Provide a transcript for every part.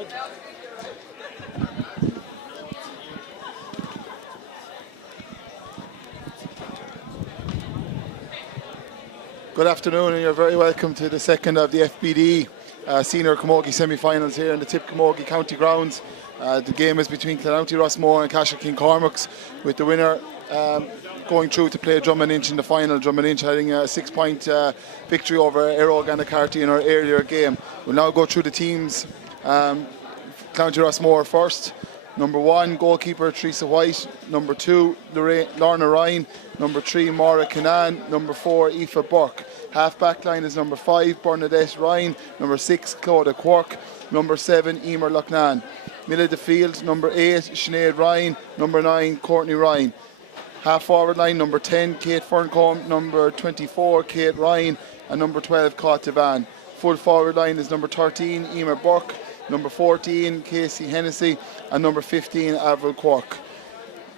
Good afternoon, and you're very welcome to the second of the FBD Senior Camogie semi-finals here in the Tip Camogie County Grounds. The game is between Clounty Rossmore and Cashel Cormac's, with the winner going through to play Drummond Inch in the final. Drummond Inch having a 6-point victory over Aero Gannacarty in our earlier game. We'll now go through the teams. Clounty Rossmore first. Number 1, goalkeeper Teresa White. Number 2, Lorna Ryan. Number 3, Maura Canan. Number 4, Aoife Burke. Half back line is number 5, Bernadette Ryan. Number 6, Claudia Quirk. Number 7, Emer Loughnane. Middle of the field, number 8, Sinead Ryan. Number 9, Courtney Ryan. Half forward line, number 10, Kate Ferncombe. Number 24, Kate Ryan. And number 12, Caught Devan. Full forward line is number 13, Emer Burke. Number 14, Casey Hennessy. And number 15, Avril Quirk.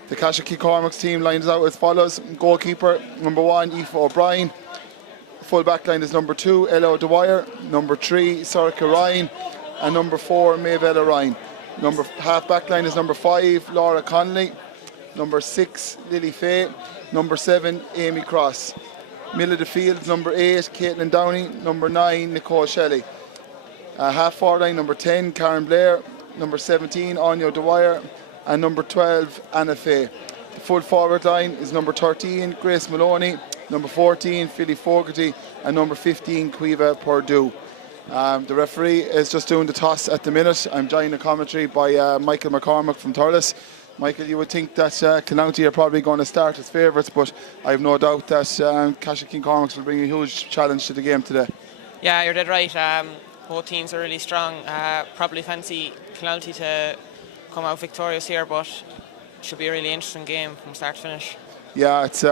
The Cashel Cormac's team lines out as follows. Goalkeeper, number 1, Aoife O'Brien. Full back line is number 2, Ella Dwyer. Number 3, Sorka Ryan. And number 4, Mayvella Ryan. Half back line is number 5, Laura Connolly. Number 6, Lily Fay. Number 7, Amy Cross. Middle of the field, number 8, Caitlin Downey. Number 9, Nicole Shelley. Half forward line, number 10, Karen Blair. Number 17, Anya Dwyer. And number 12, Anna Fay. The full forward line is number 13, Grace Maloney. Number 14, Philly Fogarty. And number 15, Quiva Purdue. The referee is just doing the toss at the minute. I'm joined in commentary by Michael McCormack from Thurles. Michael, you would think that Clounty are probably going to start as favourites, but I have no doubt that Cashel Cormac's will bring a huge challenge to the game today. Yeah, you're dead right. Both teams are really strong. Probably fancy Clounty to come out victorious here, but it should be a really interesting game from start to finish. Yeah, it's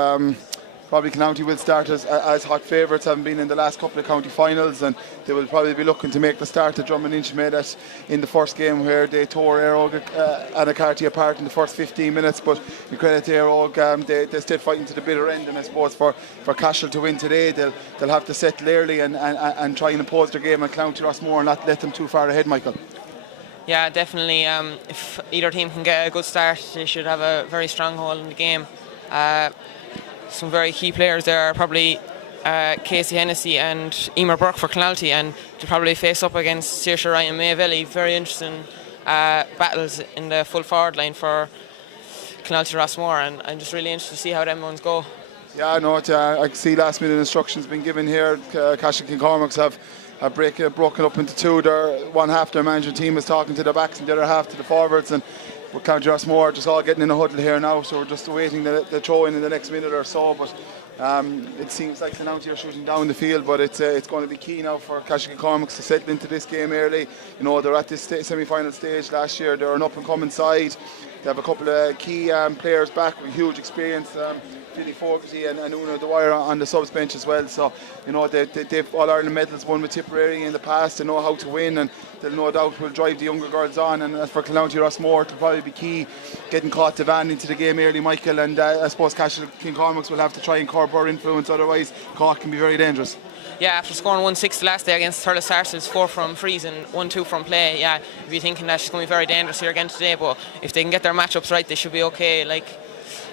probably Clounty will start as hot favourites, having been in the last couple of county finals, and they will probably be looking to make the start that Drummond Inch made it in the first game, where they tore Aero Gannacarty apart in the first 15 minutes. But you credit to Aero, they stayed fighting to the bitter end, and I suppose for Cashel to win today, they'll have to settle early and try and impose their game on Clounty Rossmore and not let them too far ahead, Michael. Yeah, definitely. If either team can get a good start, they should have a very strong hold in the game. Some very key players there are probably Casey Hennessy and Emer Burke for Clounty, and to probably face up against Saoirse Ryan and May Velli. Very interesting battles in the full forward line for Clounty Rossmore, and I'm just really interested to see how them ones go. Yeah, no, I can see last minute instructions being given here. Cashel Cormac's have broken up into two. One half their management team is talking to the backs and the other half to the forwards, and Clounty Rossmore just all getting in a huddle here now, so we're just awaiting the throw in the next minute or so. But it seems like Clounty are shooting down the field, but it's going to be key now for Cashel Cormac's to settle into this game early. You know, they're at this semi-final stage. Last year they're an up-and-coming side. They have a couple of key players back with huge experience. Philly Fogarty and Una Dwyer on the subs bench as well. So, you know, they've All-Ireland medals won with Tipperary in the past. They know how to win, and they'll no doubt will drive the younger girls on. And as for Clounty Rossmore, it'll probably be key getting Caught Devan into the game early, Michael. And I suppose Cashel Cormac's will have to try and curb her influence, otherwise Caught can be very dangerous. Yeah, after scoring 1-6 last day against Thurles Sarsfields, 4 from frees and 1-2 from play, yeah, you'd be thinking that she's going to be very dangerous here again today. But if they can get their matchups right, they should be okay. Like,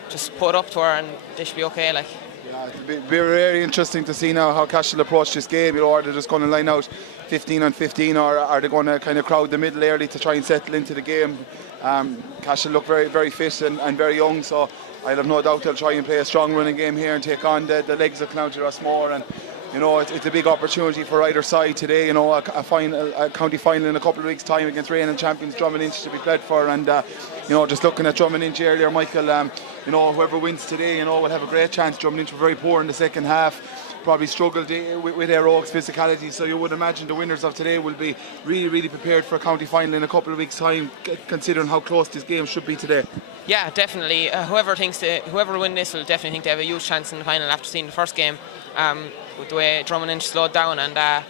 just put up to her and they should be okay. Like, yeah, it'll be very interesting to see now how Cashel approach this game. You know, are they just going to line out 15 on 15, or are they going to kind of crowd the middle early to try and settle into the game? Cashel look very, very fit and very young, so I have no doubt they'll try and play a strong running game here and take on the legs of Clounty Rossmore. And you know, it's a big opportunity for either side today. You know, a county final in a couple of weeks' time against reigning champions Drummond Inch to be played for. And you know, just looking at Drummond Inch earlier, Michael, you know, whoever wins today, you know, will have a great chance. Drummond Inch were very poor in the second half, probably struggled with their Oaks physicality. So you would imagine the winners of today will be really, really prepared for a county final in a couple of weeks' time, considering how close this game should be today. Yeah, definitely. Whoever will win this will definitely think they have a huge chance in the final after seeing the first game. With the way Drummond Inch slowed down, and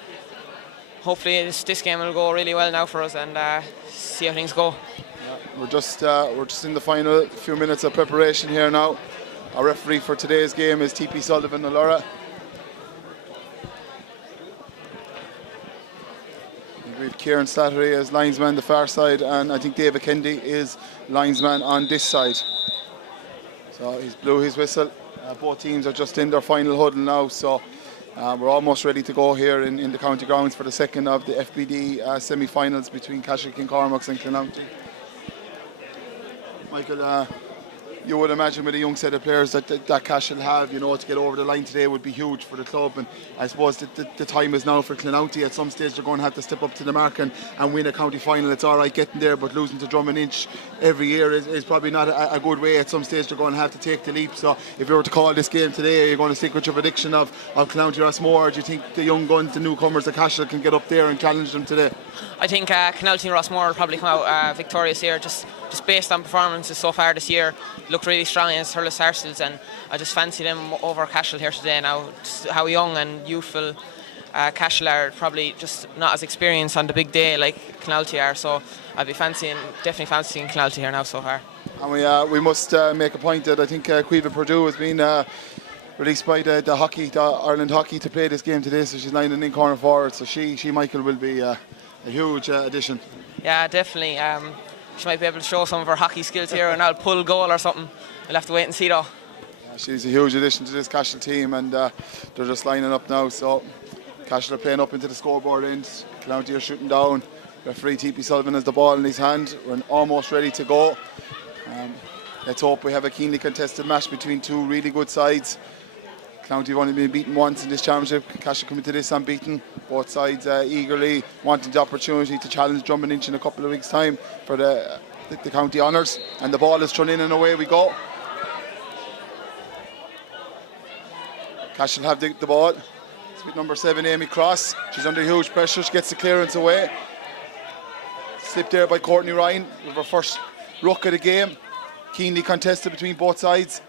hopefully this game will go really well now for us, and see how things go. Yeah, we're just in the final few minutes of preparation here now. Our referee for today's game is TP Sullivan Allura. We have Kieran Slattery is linesman the far side, and I think David Kendi is linesman on this side. So he's blew his whistle. Both teams are just in their final huddle now, so we're almost ready to go here in the county grounds for the second of the FBD semi-finals between Cashel Kincormacs and Clonounty. Michael, you would imagine with a young set of players that Cashel have, you know, to get over the line today would be huge for the club, and I suppose the time is now for Clonounty. At some stage they're going to have to step up to the mark and win a county final. It's alright getting there, but losing to Drummond Inch every year is probably not a good way. At some stage they're going to have to take the leap. So if you were to call this game today, are you going to stick with your prediction of Clonounty Rossmore, or do you think the young guns, the newcomers, the Cashel can get up there and challenge them today? I think Clonounty Rossmore will probably come out victorious here, just based on performances so far this year. Looked really strong against Thurles Sarsfields, and I just fancy them over Cashel here today now. Just how young and youthful Cashel are, probably just not as experienced on the big day like Clonounty are, so I'll be definitely fancying Clonounty here now so far. And we must make a point that I think Cueva Purdue has been released by the Ireland Hockey to play this game today, so she's lining in corner forward, so she Michael will be a huge addition. Yeah, definitely. She might be able to show some of her hockey skills here and I'll pull goal or something. We'll have to wait and see though. She's a huge addition to this Cashel team, and they're just lining up now. So Cashel are playing up into the scoreboard end. Clonounty are shooting down. Referee T.P. Sullivan has the ball in his hand. We're almost ready to go. Let's hope we have a keenly contested match between two really good sides. Clonounty have only been beaten once in this championship. Cashel come into this unbeaten. Both sides eagerly wanting the opportunity to challenge Drummond Inch in a couple of weeks' time for the county honours. And the ball is thrown in and away we go. Cashel have the ball. It's with number 7, Amy Cross. She's under huge pressure. She gets the clearance away. Slipped there by Courtney Ryan with her first ruck of the game. Keenly contested between both sides.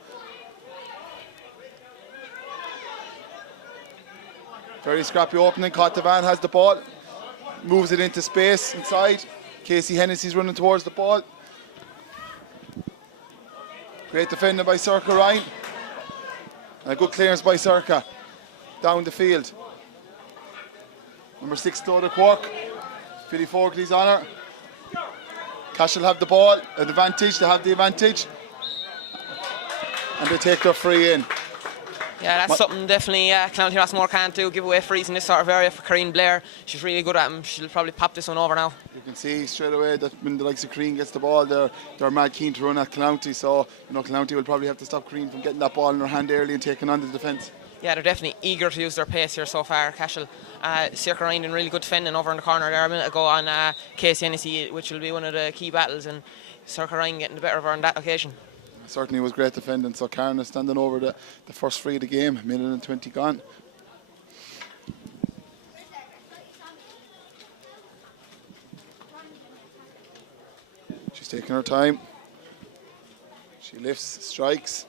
Very scrappy opening. Cottavan has the ball. Moves it into space inside. Casey Hennessy's running towards the ball. Great defending by Circa Ryan. And a good clearance by Circa down the field. Number 6, Dora Quark. Philly Fogarty's on her. Cashel have the ball. An advantage. They have the advantage. And they take their free in. Yeah, that's something definitely Clonounty Rossmore can't do, give away frees in this sort of area for Karine Blair. She's really good at them. She'll probably pop this one over now. You can see straight away that when the likes of Karine gets the ball, they're mad keen to run at Clonounty, so Clonounty will probably have to stop Karine from getting that ball in her hand early and taking on the defence. Yeah, they're definitely eager to use their pace here so far, Cashel. Circa Ryan doing really good defending over in the corner there a minute ago on Casey Hennessy, which will be one of the key battles, and Circa Ryan getting the better of her on that occasion. Certainly was great defending. So Karen is standing over the first free of the game, minute and 20 gone. She's taking her time. She lifts, strikes.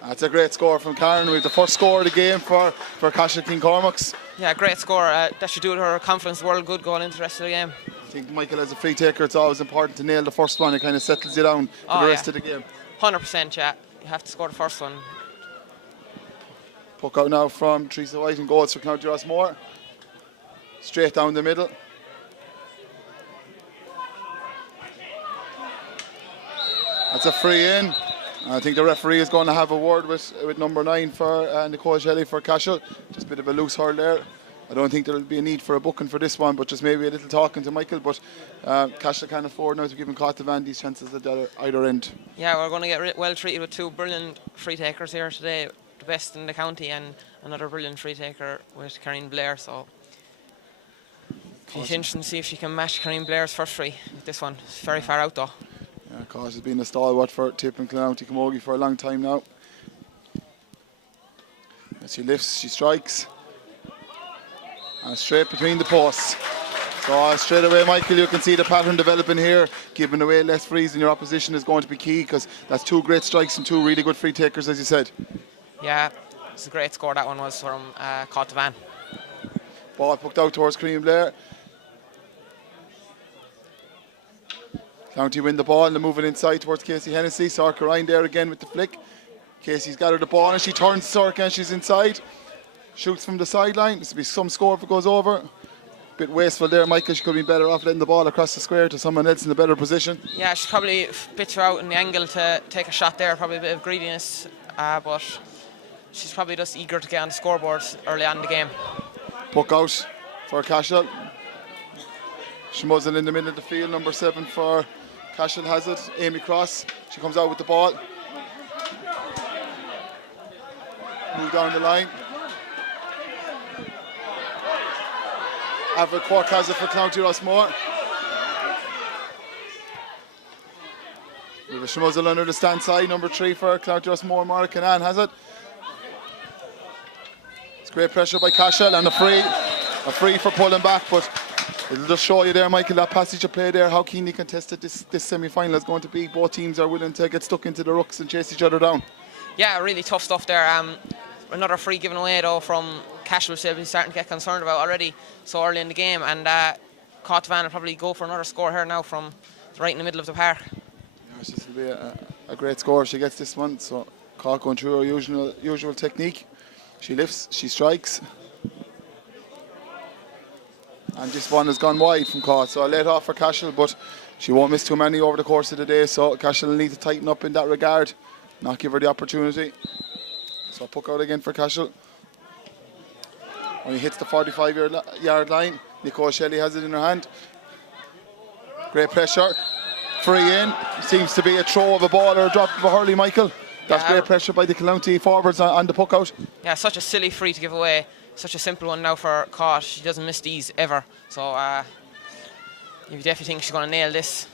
That's a great score from Karen. We have the first score of the game for Cashel Kincormacs. Yeah, great score. That should do her confidence world good going into the rest of the game. I think, Michael, as a free taker, it's always important to nail the first one. It kind of settles you down for the rest of the game. 100%, yeah. You have to score the first one. Puck out now from Teresa White and goals for Clonounty Rossmore. Straight down the middle. That's a free in. I think the referee is going to have a word with number 9 for Nicole Shelley for Cashel. Just a bit of a loose hurl there. I don't think there will be a need for a booking for this one, but just maybe a little talking to Michael. But Cashel can't afford now to give Cottavan these chances at either end. Yeah, we're going to get well treated with 2 brilliant free takers here today, the best in the county, and another brilliant free taker with Karine Blair. So it's interesting to see if she can match Karine Blair's first free with this one. It's very far out though. Yeah, Cos has been a stalwart for Tip and Clonounty Camogie for a long time now. As she lifts, she strikes. And straight between the posts. So straight away, Michael, you can see the pattern developing here. Giving away less frees in your opposition is going to be key, because that's 2 great strikes and 2 really good free takers, as you said. Yeah, it's a great score. That one was from Cottavan. Ball poked out towards Karine Blair. Clonounty win the ball and they're moving inside towards Casey Hennessy. Circa Ryan there again with the flick. Casey's gathered the ball and she turns Circa and she's inside. Shoots from the sideline. This will be some score if it goes over. bit wasteful there, Michael. She could be better off letting the ball across the square to someone else in a better position. Yeah, she's probably a bit too out in the angle to take a shot there, probably a bit of greediness, but she's probably just eager to get on the scoreboard early on in the game. Puck out for Cashel. Schmuzzle in the middle of the field, number 7 for Cashel has it. Amy Cross, she comes out with the ball. Move down the line. Avril Quirk has it for County Rossmore. We have a schmuzzle under the stand side, number 3 for County Rossmore. Mara Canan has it. It's great pressure by Cashel and a free for pulling back, but it'll just show you there, Michael, that passage of play there, how keenly contested this semi-final is going to be. Both teams are willing to get stuck into the rucks and chase each other down. Yeah, really tough stuff there. Another free given away though from Cashel, which they'll be starting to get concerned about already so early in the game, and Cotvan will probably go for another score here now from right in the middle of the park. Yeah, this will be a great score if she gets this one. So Cork going through her usual technique. She lifts, she strikes. And this one has gone wide from Cork, so I let off for Cashel, but she won't miss too many over the course of the day, so Cashel will need to tighten up in that regard, not give her the opportunity. So puck out again for Cashel. When he hits the 45-yard line, Nicole Shelley has it in her hand. Great pressure. Free in. Seems to be a throw of a ball or a drop of a hurley, Michael. That's great pressure by the County forwards on the puck out. Yeah, such a silly free to give away. Such a simple one now for Cott. She doesn't miss these ever. So you definitely think she's going to nail this.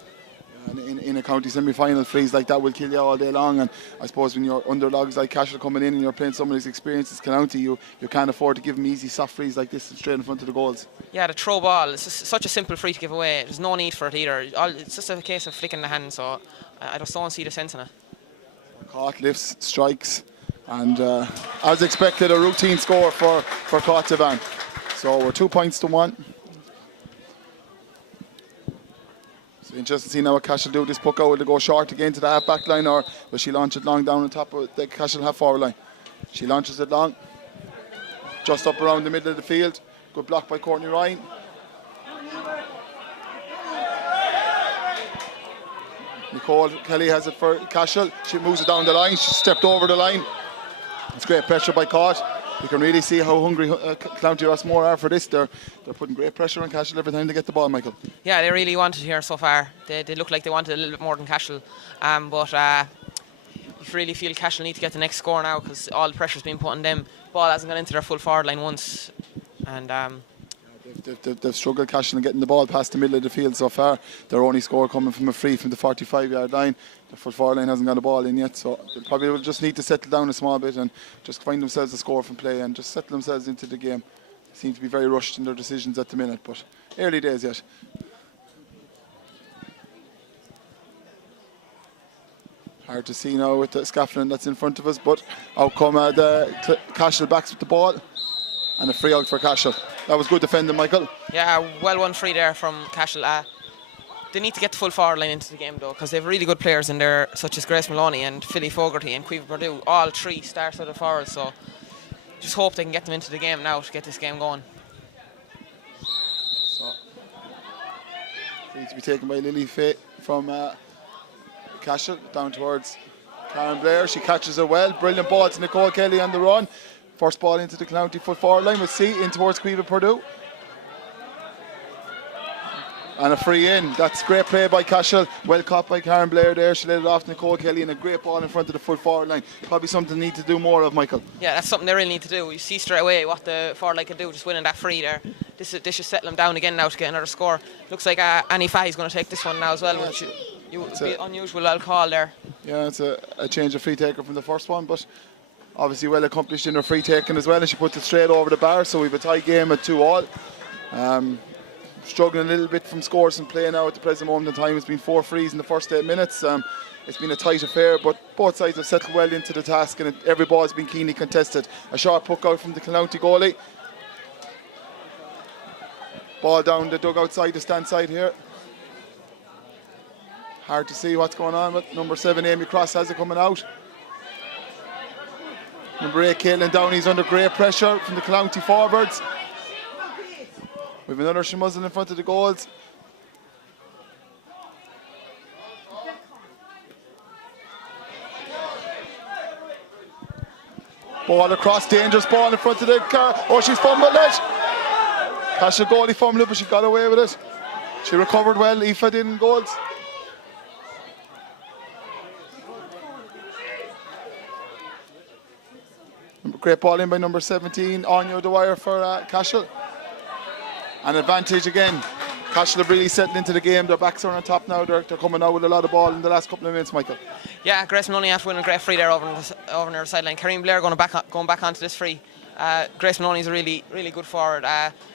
In a county semi-final, frees like that will kill you all day long, and I suppose when you're underdogs like Cashel coming in and you're playing someone who's experienced as County, you can't afford to give them easy soft frees like this straight in front of the goals. Yeah, the throw ball, it's just such a simple free to give away. There's no need for it either. It's just a case of flicking the hand, so I just don't see the sense in it. Cott lifts, strikes, and as expected, a routine score for Cotvan. So we're 2 points to 1. So interesting to see now what Cashel do. This puck out, will it go short again to the half back line, or will she launch it long down on top of the Cashel half forward line? She launches it long, just up around the middle of the field. Good block by Courtney Ryan. Nicole Kelly has it for Cashel. She moves it down the line. She stepped over the line. It's great pressure by Cott. You can really see how hungry County Rossmore are for this. They're putting great pressure on Cashel every time they get the ball, Michael. Yeah, they really wanted here so far. They look like they wanted a little bit more than Cashel. But you really feel Cashel need to get the next score now because all the pressure's been put on them. Ball hasn't gone into their full forward line once. And they've struggled, Cashel, in getting the ball past the middle of the field so far. Their only score coming from a free from the 45-yard line. The full forward line hasn't got a ball in yet, so they probably will just need to settle down a small bit and just find themselves a score from play and just settle themselves into the game. They seem to be very rushed in their decisions at the minute, but early days yet. Hard to see now with the scaffolding that's in front of us, but out come the Cashel backs with the ball and a free out for Cashel. That was good defending, Michael. Yeah, well won free there from Cashel. They need to get the full forward line into the game though, because they have really good players in there, such as Grace Maloney and Philly Fogarty and Quiva Purdue, all 3 stars out of forwards. So just hope they can get them into the game now to get this game going. So free to be taken by Lily Fay from Cashel down towards Karen Blair. She catches it well. Brilliant ball to Nicole Kelly on the run. First ball into the County full forward line. We'll see in towards Quiva Purdue. And a free in. That's great play by Cashel. Well caught by Karen Blair there. She let it off to Nicole Kelly, and a great ball in front of the full forward line. Probably something they need to do more of, Michael. Yeah, that's something they really need to do. You see straight away what the forward line can do, just winning that free there. This should settle them down again now to get another score. Looks like Annie Fahy's going to take this one now as well, which would be unusual, I'll call there. Yeah, it's a change of free taker from the first one, but obviously well accomplished in her free taking as well, and she puts it straight over the bar, so we have a tie game at 2-2. Struggling a little bit from scores and play now at the present moment in time. It's been 4 frees in the first 8 minutes. It's been a tight affair, but both sides have settled well into the task, and every ball has been keenly contested. A short puck out from the County goalie. Ball down the dugout side, the stand side here. Hard to see what's going on, but number 7 Amy Cross has it coming out. Number 8 Caitlin Downey's under great pressure from the County forwards. We have another Shamuzzle in front of the goals. Ball across, dangerous ball in front of the car. Oh, she's fumbled it. Cashel goalie fumbled it, but she got away with it. She recovered well. Aoife did in goals. Great ball in by number 17, Anya Dwyer for Cashel. An advantage again. Cashel have really settled into the game. Their backs are on top now. They're coming out with a lot of ball in the last couple of minutes, Michael. Yeah, Grace Maloney after winning a great free there over near the sideline. Karine Blair going back onto this free. Grace Maloney's a really good forward.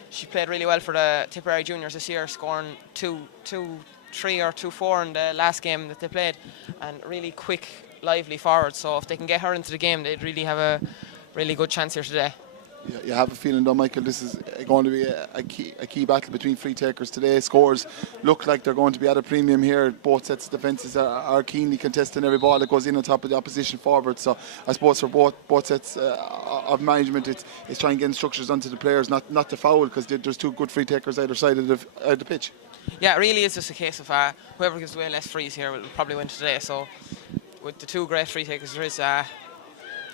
She played really well for the Tipperary Juniors this year, scoring 2-3 or 2-4 in the last game that they played, and really quick, lively forward. So if they can get her into the game, they'd really have a really good chance here today. Yeah, you have a feeling though, Michael, this is going to be a key battle between free takers today. Scores look like they're going to be at a premium here. Both sets of defences are keenly contesting every ball that goes in on top of the opposition forward. So I suppose for both sets of management, it's trying to get instructions onto the players not to foul, because there's two good free takers either side of the pitch. Yeah, it really is just a case of whoever gives away less frees here will probably win today. So with the two great free takers there is, you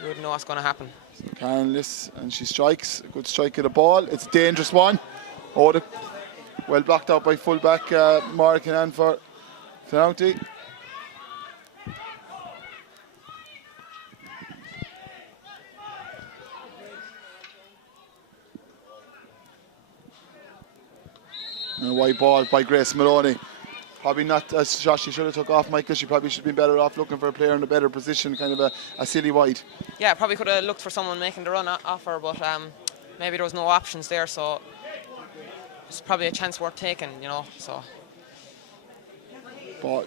wouldn't know what's going to happen. Karen Liss, and she strikes. A good strike of the ball. It's a dangerous one. Oh, well blocked out by fullback Mara Canan for County. And a wide ball by Grace Maloney. Probably not a shot she should have took off, Michael. She probably should have been better off looking for a player in a better position, kind of a silly wide. Yeah, probably could have looked for someone making the run off her, but maybe there was no options there, so it's probably a chance worth taking, you know. So.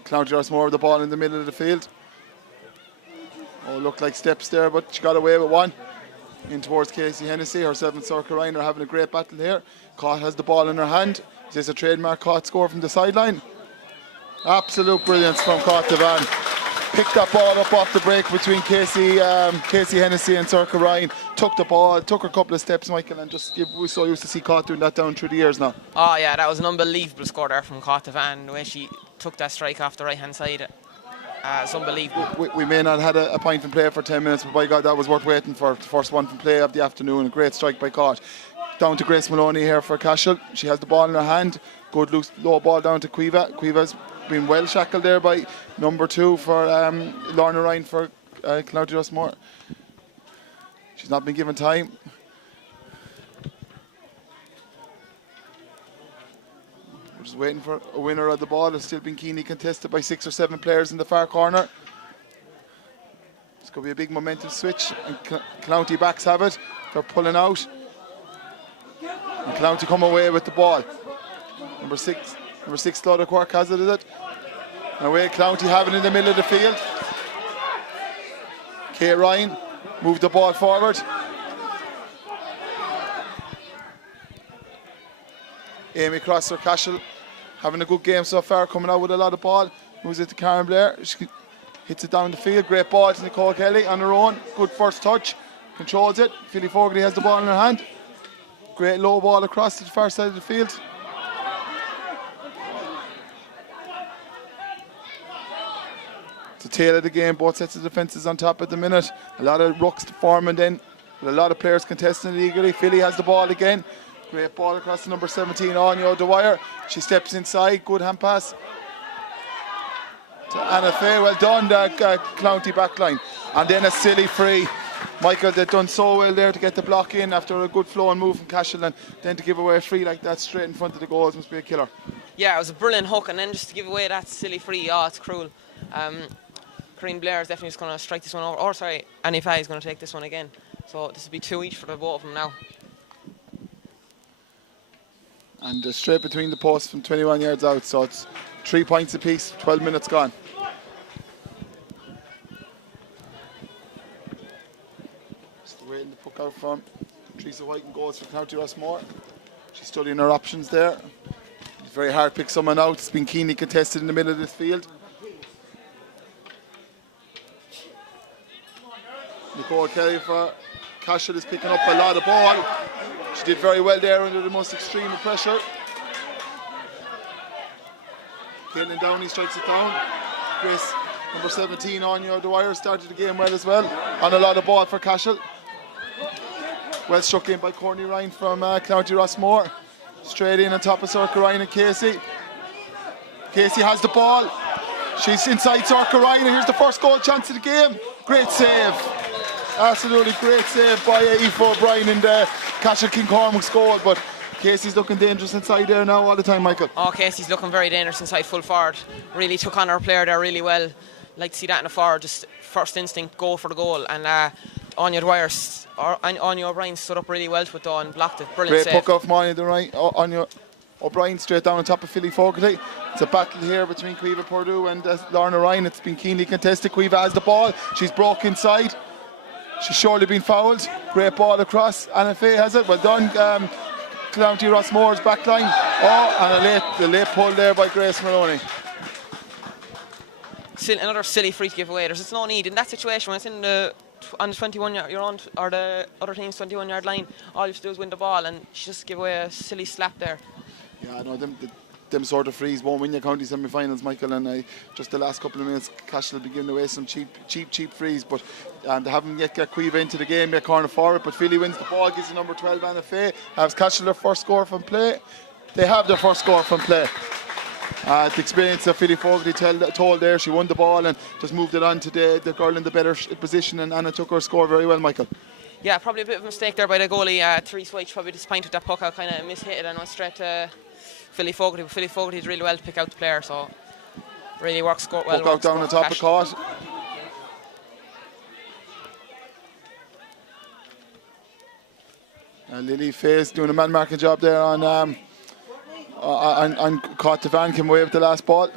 County Rossmore with the ball in the middle of the field. Oh, looked like steps there, but she got away with one. In towards Casey Hennessy. Herself and Sorka Ryan are having a great battle here. Cott has the ball in her hand. Is this a trademark Cott score from the sideline? Absolute brilliance from Cott Devan. Picked that ball up off the break between Casey Hennessy and Sorka Ryan. Took the ball, took her a couple of steps, Michael, and we're so used to see Cott doing that down through the years now. Oh yeah, that was an unbelievable score there from Cott Devan. The way she took that strike off the right hand side, it's unbelievable. We may not have had a point from play for 10 minutes, but by God, that was worth waiting for. The first one from play of the afternoon. A great strike by Cott. Down to Grace Maloney here for Cashel. She has the ball in her hand. Good loose low ball down to Cueva. Cueva's been well shackled there by number 2 for Lorna Ryan for County Rossmore. She's not been given time. We're just waiting for a winner of the ball. It's still been keenly contested by 6 or 7 players in the far corner. It's going to be a big momentum switch, and County backs have it. They're pulling out. And County come away with the ball. Number 6, Slaughter Quirk has it, is it? And away County have it in the middle of the field. Kate Ryan moved the ball forward. Amy Cross for Cashel having a good game so far, coming out with a lot of ball. Moves it to Karen Blair. She hits it down the field. Great ball to Nicole Kelly on her own. Good first touch. Controls it. Philly Fogarty has the ball in her hand. Great low ball across to the far side of the field. It's the tail of the game. Both sets of defences on top at the minute. A lot of rucks forming then, with a lot of players contesting it eagerly. Philly has the ball again. Great ball across to number 17, Anya Dwyer. She steps inside. Good hand pass to Anna Fay. Well done, the County backline. And then a silly free. Michael, they've done so well there to get the block in after a good flow and move from Cashel, and then to give away a free like that straight in front of the goals must be a killer. Yeah, it was a brilliant hook, and then just to give away that silly free, it's cruel. Karine Blair is definitely just going to strike this one over. Or sorry, Annie Fay is going to take this one again. So this will be 2 each for the both of them now. And straight between the posts from 21 yards out, so it's 3 points apiece, 12 minutes gone. Just waiting to puck out from Teresa White and goals for County Rossmore. She's studying her options there. It's very hard to pick someone out. It's been keenly contested in the middle of this field. Nicole Kelly for Cashel is picking up a lot of ball. She did very well there under the most extreme of pressure. Caitlin Downey strikes it down. Grace, number 17, Anya Dwyer, started the game well as well. On a lot of ball for Cashel. Well struck in by Courtney Ryan from County Rossmore. Straight in on top of Circa Ryan and Casey. Casey has the ball. She's inside Circa Ryan, and here's the first goal chance of the game. Great save. Absolutely great save by Aoife O'Brien in the Cashel King Cormac's goal, but Casey's looking dangerous inside there now all the time, Michael. Oh, Casey's looking very dangerous inside full forward. Really took on her player there really well. Like to see that in a forward, just first instinct, go for the goal. And Anya O'Brien stood up really well to it though and blocked it. Brilliant save. Great puck off Anya O'Brien straight down on top of Philly Fogarty. It's a battle here between Caoimhe Purdue and Lorna Ryan. It's been keenly contested. Caoimhe has the ball. She's broke inside. She's surely been fouled. Great ball across. Anna Faye has it. Well done. County Rossmore's back line. Oh, and a late pull there by Grace Maloney. Another silly free to give away. There's no need in that situation when it's on the 21 yard, you're on, or the other team's 21 yard line. All you have to do is win the ball, and she just give away a silly slap there. Yeah, I know them sort of frees won't win your county semi-finals, Michael, and just the last couple of minutes Cashel will be giving away some cheap frees, but they haven't yet got Caoimhe into the game, yet corner forward, but Philly wins the ball, gives the number 12 Anna Faye. Has Cashel their first score from play? They have their first score from play. The experience of Philly Fogarty told there, she won the ball and just moved it on to the girl in the better position, and Anna took her score very well, Michael. Yeah, probably a bit of a mistake there by the goalie. Therese White probably disappointed that puck out, kind of mishit it and went straight to Philly Fogarty. But Philly Fogarty did really well to pick out the player, so really works well. Puck out down the top of court. Lily Faye's doing a man marking job there on Caught Devan, came away with the last ball.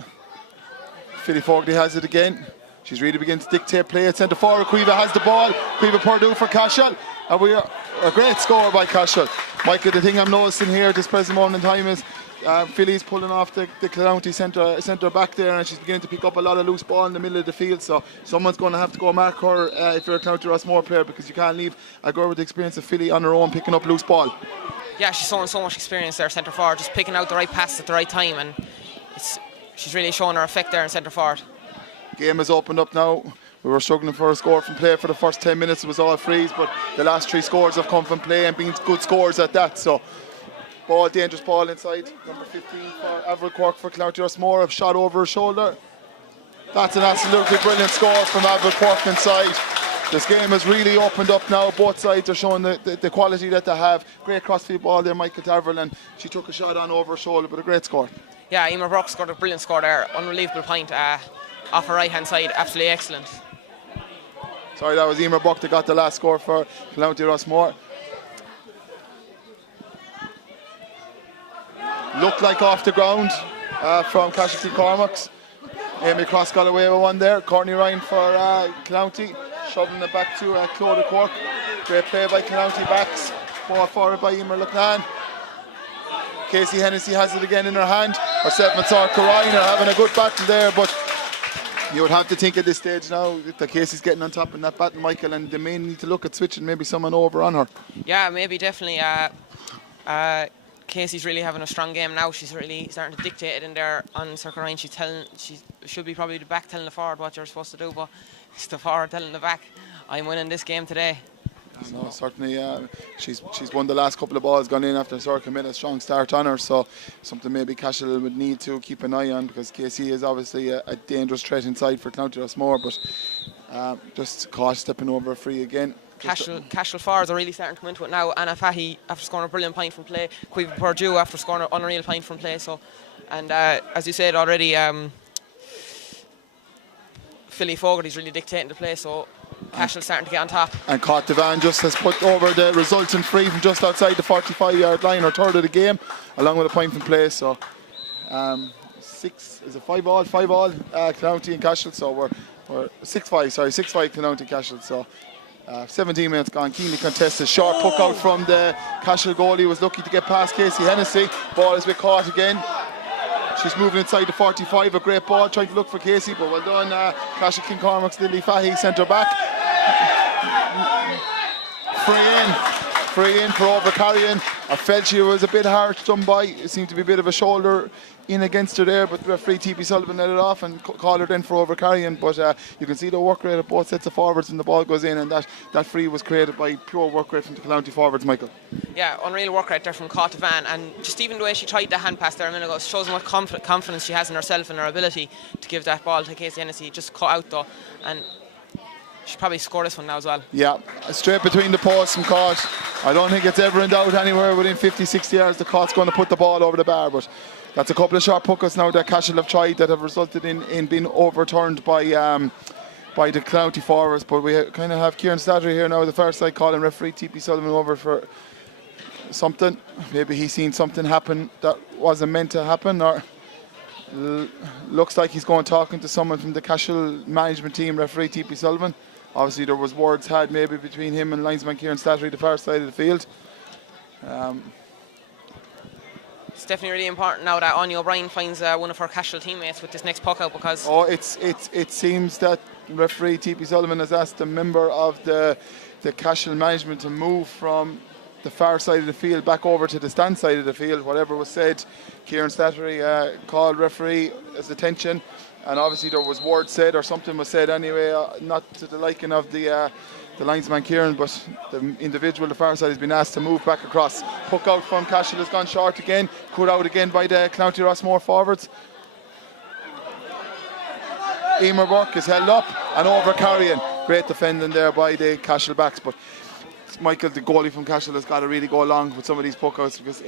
Philly Fogarty has it again. She's really beginning to dictate play at centre forward. Caoimhe has the ball. Caoimhe Purdue for Cashel. And we are a great score by Cashel. Michael, the thing I'm noticing here at this present moment in time is Philly's pulling off the County centre back there, and she's beginning to pick up a lot of loose ball in the middle of the field. So someone's going to have to go mark her if you're a County Rossmore player, because you can't leave a girl with the experience of Philly on her own picking up loose ball. Yeah, she's showing so much experience there, centre forward, just picking out the right pass at the right time, and she's really showing her effect there in centre forward. Game has opened up now. We were struggling for a score from play for the first 10 minutes. It was all frees, but the last 3 scores have come from play and been good scores at that. So, dangerous ball inside. Number 15 for Avril Quirk for County Rossmore. A shot over her shoulder. That's an absolutely brilliant score from Avril Quirk inside. This game has really opened up now. Both sides are showing the quality that they have. Great crossfield ball there, Michael Avril, and she took a shot on over her shoulder, but a great score. Yeah, Emer Brock scored a brilliant score there. Unbelievable point off her right hand side. Absolutely excellent. Sorry, that was Emer Buck that got the last score for County Rossmore. Looked like off the ground from Cashel Cormac's. Amy Cross got away with one there. Courtney Ryan for County, shoving it back to Clodagh Cork. Great play by County backs. Ball forward by Emer Leclan. Casey Hennessy has it again in her hand. Herself and Sarka Ryan are having a good battle there, but you would have to think at this stage now that Casey's getting on top in that battle, Michael, and they may need to look at switching maybe someone over on her. Yeah, maybe definitely. Casey's really having a strong game now. She's really starting to dictate it in there on Sarka Ryan. She should be probably the back telling the forward what you're supposed to do, but it's the forward telling the back, I'm winning this game today. No, certainly she's won the last couple of balls, gone in after Sarka made a strong start on her, so something maybe Cashel would need to keep an eye on, because Casey is obviously a dangerous threat inside for County Rossmore, but just caught stepping over a free again. Cashel forwards are really starting to come into it now. Anna Fahy after scoring a brilliant point from play, Caoimhe Purdue after scoring an unreal point from play, so, and as you said already, Philly Fogarty's really dictating the play, so Cashel's starting to get on top. And Caught Devan just has put over the resultant free from just outside the 45-yard line, or third of the game, along with a point from play. So 5-all County and Cashel. So we're 6-5 County and Cashel. So 17 minutes gone, keenly contested. Short puck out from the Cashel goalie, was lucky to get past Casey Hennessy. Ball has been caught again. She's moving inside the 45, a great ball, trying to look for Casey, but well done. Cashel King Cormac's Lily Fahy, centre back. Free in for over carrying. I felt she was a bit harsh done by. It seemed to be a bit of a shoulder in against her there, but referee T.P. Sullivan let it off and called her then for overcarrying. But you can see the work rate of both sets of forwards, and the ball goes in, and that free was created by pure work rate from the County forwards, Michael. Yeah, unreal work rate there from Caught Van, and just even the way she tried the hand pass there a minute ago shows what confidence she has in herself and her ability to give that ball to Casey Hennessy. Just cut out though, and she probably scored this one now as well. Yeah, straight between the posts from Caught. I don't think it's ever in doubt anywhere within 50-60 yards the Caught's going to put the ball over the bar, but that's a couple of sharp puckouts now that Cashel have tried that have resulted in being overturned by the County forwards. But we kind of have Kieran Slattery here now, the far side, calling referee T.P. Sullivan over for something. Maybe he's seen something happen that wasn't meant to happen, or looks like he's going talking to someone from the Cashel management team, referee T.P. Sullivan. Obviously there was words had maybe between him and linesman Kieran Slattery, the far side of the field. It's definitely really important now that Anya O'Brien finds one of her Cashel teammates with this next puck out, because it seems that referee T.P. Sullivan has asked a member of the Cashel management to move from the far side of the field back over to the stand side of the field. Whatever was said, Kieran Slattery called referee his attention, and obviously there was word said or something was said anyway, not to the liking of the linesman Kieran, but the individual, the far side, has been asked to move back across. Puck out from Cashel has gone short again, cut out again by the County Rossmore forwards. Emer Burke is held up and over carrying. Great defending there by the Cashel backs, but Michael, the goalie from Cashel, has got to really go along with some of these puckouts, because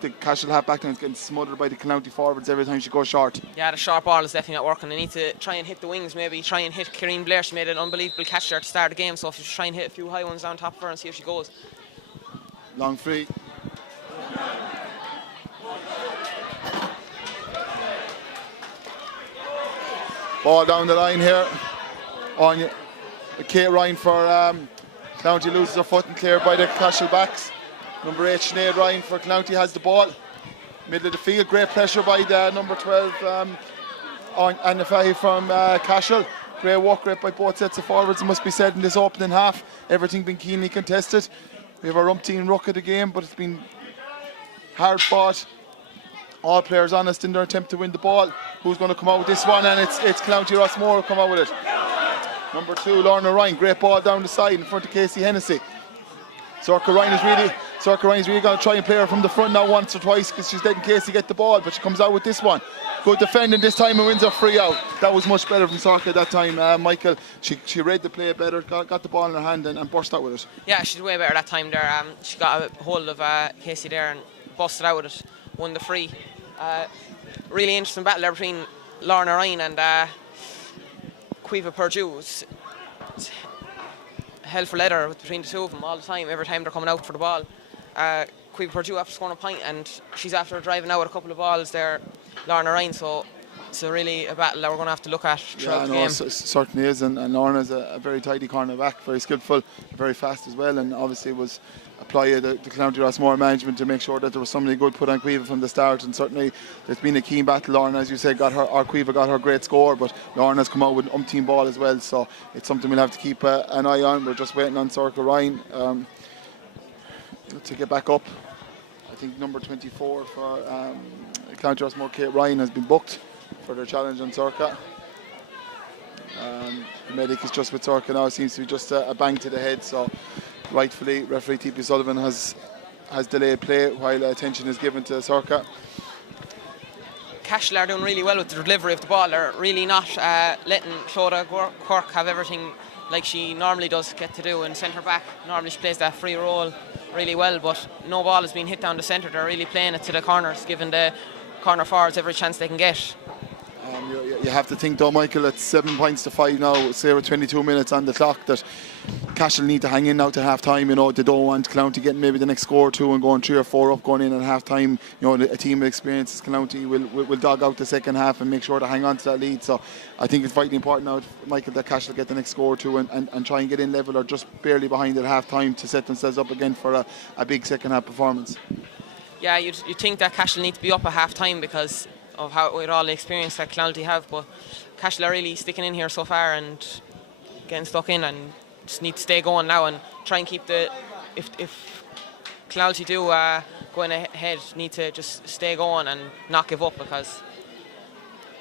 the Cashel half back line is getting smothered by the County forwards every time she goes short. Yeah, the short ball is definitely not working. They need to try and hit the wings, maybe try and hit Kieran Blair. She made an unbelievable catch there to start the game, so if you try and hit a few high ones down top of her and see if she goes. Long free. Ball down the line here. On Kate Ryan for County loses her foot and cleared by the Cashel backs. Number 8 Sinead Ryan for County has the ball. Middle of the field, great pressure by the number 12 Anna Fahy from Cashel. Great work rate by both sets of forwards, it must be said, in this opening half. Everything been keenly contested. We have a umpteen ruck of the game, but it's been hard fought. All players honest in their attempt to win the ball. Who's going to come out with this one? And it's County Rossmore who come out with it. Number 2, Lorna Ryan, great ball down the side in front of Casey Hennessy. Sorka Ryan's really going to try and play her from the front now once or twice, because she's letting Casey get the ball, but she comes out with this one. Good defending this time and wins her free out. That was much better from Sorka that time, Michael. She read the play better, got the ball in her hand and burst out with it. Yeah, she did way better that time there. She got a hold of Casey there and busted out with it, won the free. Really interesting battle there between Lorna Ryan and Quiva Purdue. It's hell for leather between the two of them all the time, every time they're coming out for the ball. Quiva Purdue after scoring a point, and she's after driving out with a couple of balls there, Lorna Ryan, so it's really a battle that we're going to have to look at throughout the game. It certainly is, and Lorna's a very tidy corner back, very skillful, very fast as well, and obviously was apply the County Rossmore management to make sure that there was somebody good put on Quiva from the start, and certainly there's been a keen battle. Lorna, as you said, Quiva got her great score, but Lorna's come out with an umpteen ball as well, so it's something we'll have to keep an eye on. We're just waiting on Sorka Ryan to get back up. I think number 24 for County Rossmore, Kate Ryan, has been booked for their challenge on Sorka. The medic is just with Sorka now. It seems to be just a bang to the head, so rightfully referee T.P. Sullivan has delayed play while attention is given to Sorka. Cashel are doing really well with the delivery of the ball. They're really not letting Clodagh Quirk have everything like she normally does get to do in centre back. Normally she plays that free role really well, but no ball has been hit down the centre. They're really playing it to the corners, giving the corner forwards every chance they can get. You have to think though, Michael, it's 7 points to 5 now, say with 22 minutes on the clock, that Cashel need to hang in now to half time. They don't want County getting maybe the next score or two and going 3 or 4 up going in at half time. A team of experience as County will dog out the second half and make sure to hang on to that lead. So I think it's vitally important now, Michael, that Cashel get the next score or two and try and get in level or just barely behind at half time to set themselves up again for a big second half performance. Yeah, you'd think that Cashel need to be up at half time because of with all the experience that Clonalty have, but Cashel are really sticking in here so far and getting stuck in, and just need to stay going now and try and keep if Clouty do going ahead need to just stay going and not give up, because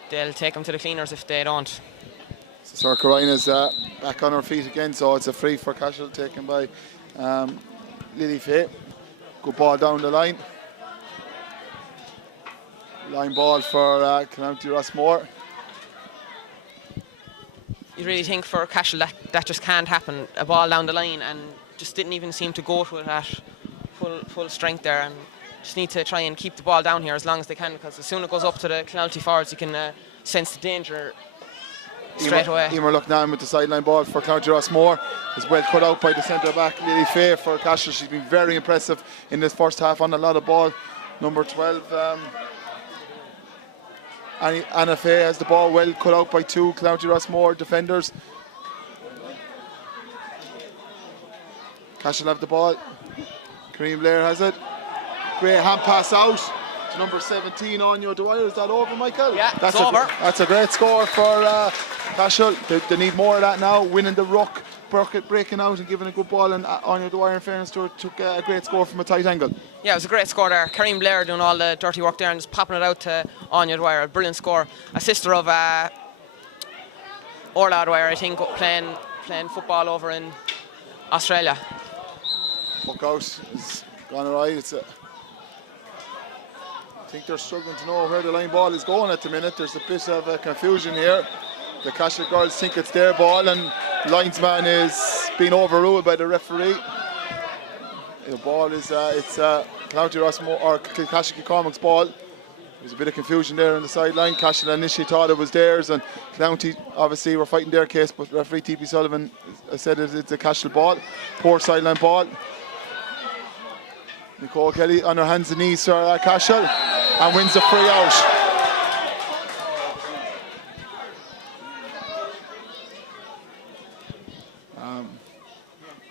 they'll take them to the cleaners if they don't. So Carina's back on her feet again, so it's a free for Cashel taken by Lily Fay. Good ball down the line. Line ball for County Rossmore. You really think for Cashel that just can't happen. A ball down the line and just didn't even seem to go to it at full strength there, and just need to try and keep the ball down here as long as they can, because as soon as it goes up to the Clouty forwards, you can sense the danger straight away. Emer Lucknan with the sideline ball for County Rossmore. Is well cut out by the centre back Lily Fay for Cashel. She's been very impressive in this first half on a lot of ball. Number 12 Anna Fay has the ball, well cut out by 2 County Rossmore defenders. Cashel have the ball. Kareem Blair has it. Great hand pass out to number 17 Anya Dwyer. Is that over, Michael? Yeah, that's over. That's a great score for Cashel. They need more of that now. Winning the ruck, breaking out and giving a good ball, and Anya Dwyer, in fairness to her, took a great score from a tight angle. Yeah, it was a great score there. Kareem Blair doing all the dirty work there and just popping it out to Anya Dwyer. A brilliant score. A sister of Orla Dwyer, I think, playing football over in Australia. Puck out is gone alright. I think they're struggling to know where the line ball is going at the minute. There's a bit of confusion here. The Cashel girls think it's their ball, and linesman is being overruled by the referee. The ball is it's County Rossmore or Cashel Cormac's ball. There's a bit of confusion there on the sideline. Cashel initially thought it was theirs, and County obviously were fighting their case, but referee T.P. Sullivan said it's a Cashel ball. Poor sideline ball. Nicole Kelly on her hands and knees for Cashel and wins the free out.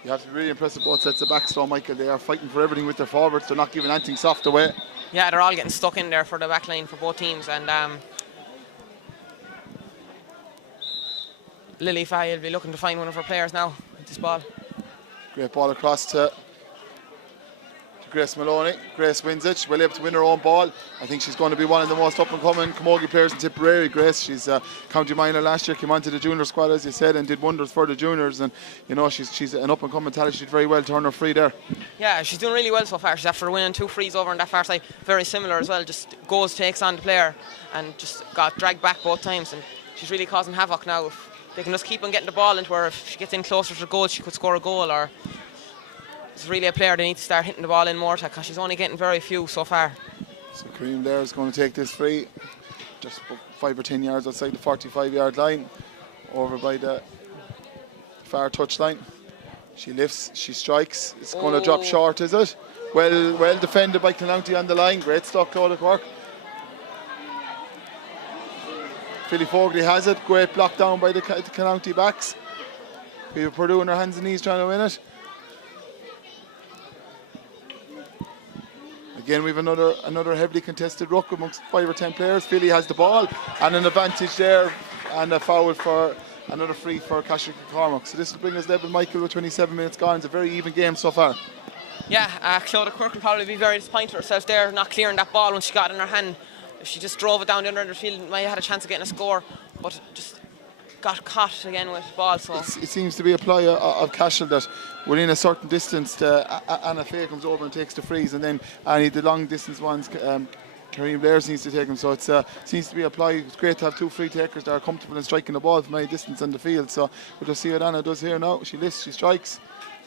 You have to be really impressed with both sets of backs, though, Michael. They are fighting for everything with their forwards. They're not giving anything soft away. Yeah, they're all getting stuck in there for the back line for both teams, and Lily Fay will be looking to find one of her players now with this ball. Great ball across to Grace Maloney. Grace wins it. She's well able to win her own ball. I think she's going to be one of the most up-and-coming camogie players in Tipperary, Grace. She's county minor last year, came onto the junior squad, as you said, and did wonders for the juniors. And you know, she's an up-and-coming talent. She did very well to turn her free there. Yeah, she's doing really well so far. She's after winning 2 frees over on that far side. Very similar as well. Just goes, takes on the player, and just got dragged back both times. And she's really causing havoc now. If they can just keep on getting the ball into her, if she gets in closer to the goal, she could score a goal. Or it's really a player they need to start hitting the ball in more, because she's only getting very few so far. So Kareem there is going to take this free, just 5 or 10 yards outside the 45-yard line, over by the far touch line. She lifts, she strikes. It's going to drop short, is it? Well defended by Clounty on the line. Great stuff, Claudia Quirk. Philly Fogarty has it. Great block down by the Clounty backs. Peter Purdue on her hands and knees trying to win it. Again, we have another heavily contested ruck amongst 5 or 10 players. Philly has the ball and an advantage there, and a foul for another free for Cashel Cormac. So this will bring us level, Michael, with 27 minutes gone. It's a very even game so far. Yeah, Claudia Quirk will probably be very disappointed herself there, not clearing that ball when she got it in her hand. If she just drove it down the under the field, might have had a chance of getting a score, but just got caught again with the ball. So it seems to be a ploy of Cashel that within a certain distance, Anna Fay comes over and takes the frees, and then the long distance ones, Kareem Blair needs to take them. So it seems to be a ploy. It's great to have 2 free takers that are comfortable in striking the ball from any distance on the field. So we'll just see what Anna does here now. She lifts, she strikes.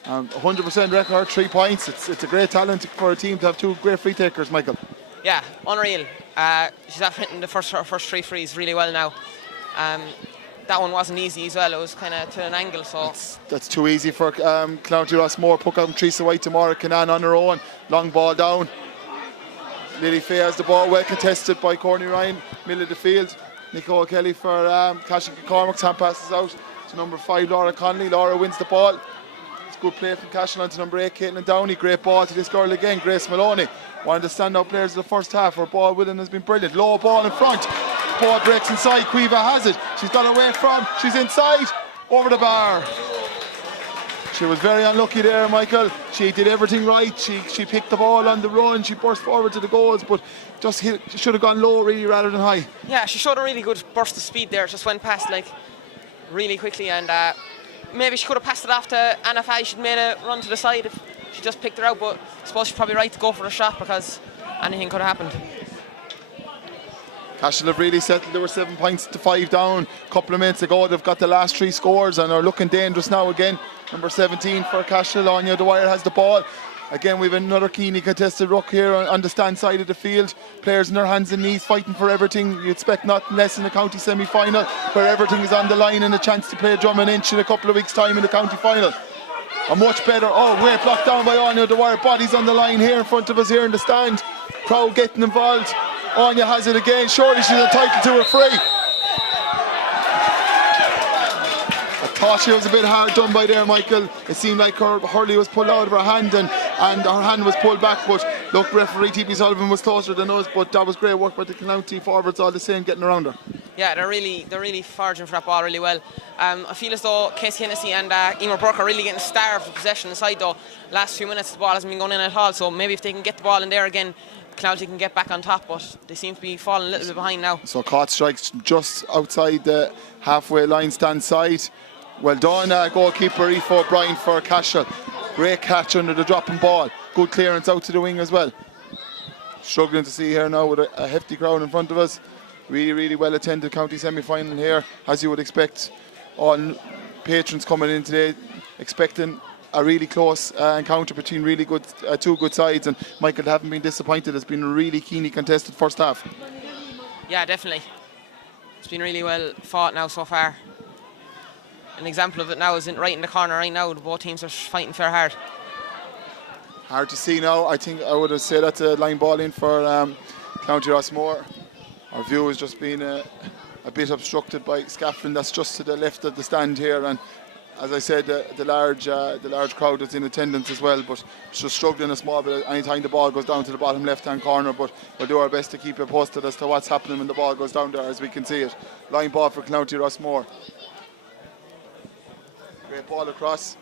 100% record, 3 points. It's a great talent for a team to have 2 great free takers, Michael. Yeah, unreal. She's after hitting her first 3 frees really well now. That one wasn't easy as well. It was kind of to an angle, so that's too easy for County Rossmore. Puck out from Teresa White to Maura Canan on her own. Long ball down. Lily Fay has the ball, well contested by Courtney Ryan, middle of the field. Nicole Kelly for Cashel Cormac's hand passes out to number 5 Laura Connolly. Laura wins the ball. It's good play from Cashel on to number 8 Caitlin Downey. Great ball to this girl again, Grace Maloney. One of the standout players of the first half. Her ball winning has been brilliant. Low ball in front. Ball breaks inside. Quiva has it. She's got away from. She's inside. Over the bar. She was very unlucky there, Michael. She did everything right. She picked the ball on the run. She burst forward to the goals, but just should have gone low really rather than high. Yeah, she showed a really good burst of speed there. Just went past like really quickly, and maybe she could have passed it off to Anna Fay. She'd made a run to the side if she just picked her out, but I suppose she's probably right to go for the shot because anything could have happened. Cashel have really settled. They were 7 points to 5 down a couple of minutes ago. They've got the last 3 scores and are looking dangerous now again. Number 17 for Cashel, Anya Dwyer has the ball. Again, we've another keenly contested ruck here on the stand side of the field. Players in their hands and knees fighting for everything. You expect nothing less in the county semi-final, where everything is on the line and a chance to play drum and inch in a couple of weeks' time in the county final. A much better, weight blocked down by Anya Dwyer. Bodies on the line here in front of us here in the stand. Crowd getting involved. Anya has it again. Surely she's entitled to a free. I thought she was a bit hard done by there, Michael. It seemed like her hurley was pulled out of her hand and her hand was pulled back. But look, referee T.P. Sullivan was closer than us, but that was great work by the county forwards all the same, getting around her. Yeah, they're really foraging for that ball really well. I feel as though Casey Hennessy and Emer Burke are really getting starved of possession inside though. Last few minutes the ball hasn't been going in at all, so maybe if they can get the ball in there again, Cloudy can get back on top, but they seem to be falling a little bit behind now. So caught strikes just outside the halfway line stand side. Well done, goalkeeper Aoife O'Brien for Cashel. Great catch under the dropping ball. Good clearance out to the wing as well. Struggling to see here now with a hefty crowd in front of us. Really well attended county semi-final here, as you would expect. All patrons coming in today expecting a really close encounter between really good two good sides, and Michael, haven't been disappointed. It's been a really keenly contested first half. Yeah, definitely. It's been really well fought now so far. An example of it now is right in the corner right now. Both teams are fighting fair hard. Hard to see now. I think I would have said that's a line ball in for County Rossmore. Our view has just been a bit obstructed by scaffolding that's just to the left of the stand here, and as I said, the large crowd is in attendance as well, but it's just struggling a small bit anytime the ball goes down to the bottom left-hand corner, but we'll do our best to keep it posted as to what's happening when the ball goes down there, as we can see it. Line ball for County Rossmore. Great ball across.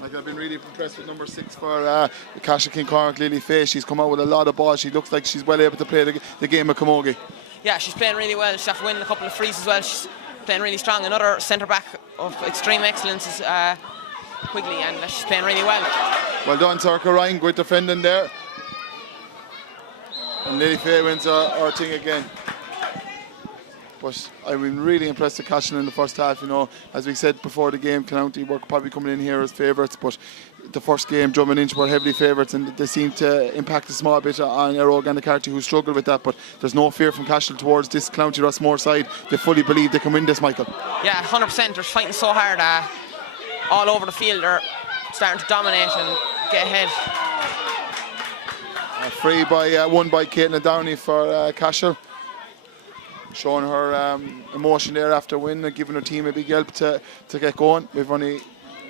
Like, I've been really impressed with number 6 for Cashel Kincormac, Lily Fay. She's come out with a lot of balls. She looks like she's well able to play the game of camogie. Yeah, she's playing really well. She's after winning a couple of frees as well. She's playing really strong. Another centre back of extreme excellence is Quigley, and she's playing really well. Well done, Turka Ryan. Good defending there. And Lily Fay wins our thing again. But I've been really impressed with Cashel in the first half. You know, as we said before the game, County were probably coming in here as favourites, but the first game, Drum and Inch were heavily favourites, and they seem to impact a small bit on Eroe Gannacarty, who struggled with that. But there's no fear from Cashel towards this County Rossmore side. They fully believe they can win this, Michael. Yeah, 100%. They're fighting so hard all over the field. They're starting to dominate and get ahead. Free by won by Caitlin Downey for Cashel. Showing her emotion there after winning and giving her team a big help to get going. We've only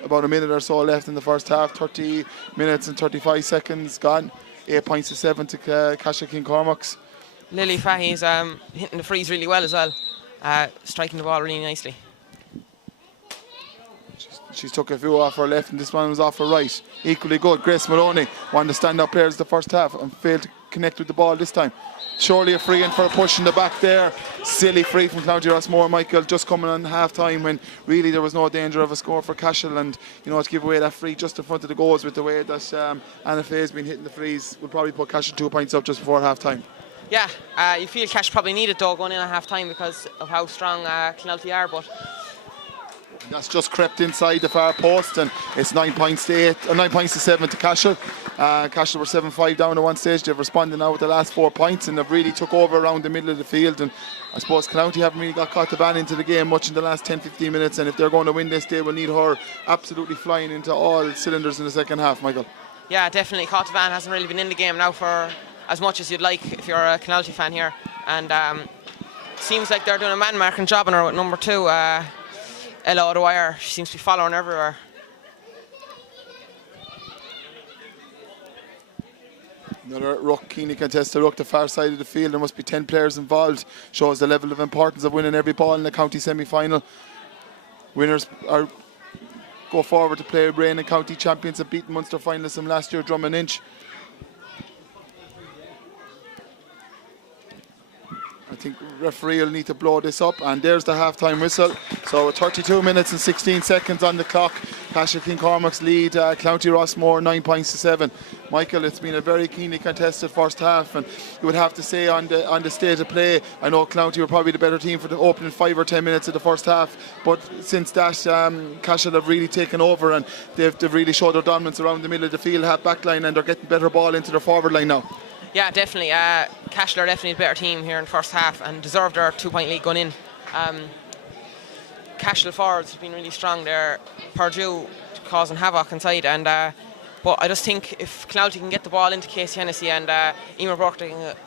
about a minute or so left in the first half. 30 minutes and 35 seconds gone. 8 points to 7 to Cashel Kincormac's. Lily Fahey's hitting the frees really well as well. Striking the ball really nicely. She's took a few off her left and this one was off her right. Equally good. Grace Maloney, one of the stand-up players the first half, and failed to connect with the ball this time. Surely a free in for a push in the back there. Silly free from County Rossmore, Michael, just coming on half time when really there was no danger of a score for Cashel, and you know, to give away that free just in front of the goals with the way that Anna Fay's been hitting the frees would probably put Cashel 2 points up just before half time. Yeah, you feel Cashel probably needed though going in at half time because of how strong Clonalty are, but that's just crept inside the far post, and it's 9 points to 7 to Cashel. Cashel were 7-5 down at one stage. They've responded now with the last 4 points, and they've really took over around the middle of the field. And I suppose County haven't really got caught the ban into the game much in the last 10-15 minutes, and if they're going to win this, they will need her absolutely flying into all cylinders in the second half, Michael. Yeah, definitely. Caught Van hasn't really been in the game now for as much as you'd like if you're a County fan here, and seems like they're doing a man-marking job on her with number 2. Ella O'Dwyer, she seems to be following everywhere. Another ruck, keenly contested ruck, the far side of the field. There must be 10 players involved. Shows the level of importance of winning every ball in the county semi-final. Winners are go forward to play reigning county champions and beating Munster finalists from last year, Drum and Inch. I think referee will need to blow this up, and there's the half-time whistle. So 32 minutes and 16 seconds on the clock. Cashel Cormac's lead County Rossmore 9 points to 7. Michael, it's been a very keenly contested first half, and you would have to say on the state of play, I know County were probably the better team for the opening 5 or 10 minutes of the first half, but since that Cashel have really taken over, and they've really showed their dominance around the middle of the field, half back line, and they're getting better ball into their forward line now. Yeah, definitely. Cashel are definitely the better team here in the first half and deserved their 2-point lead going in. Cashel forwards have been really strong there. Purdue causing havoc inside, and but I just think if Clouty can get the ball into Casey Hennessy and Emer Burke,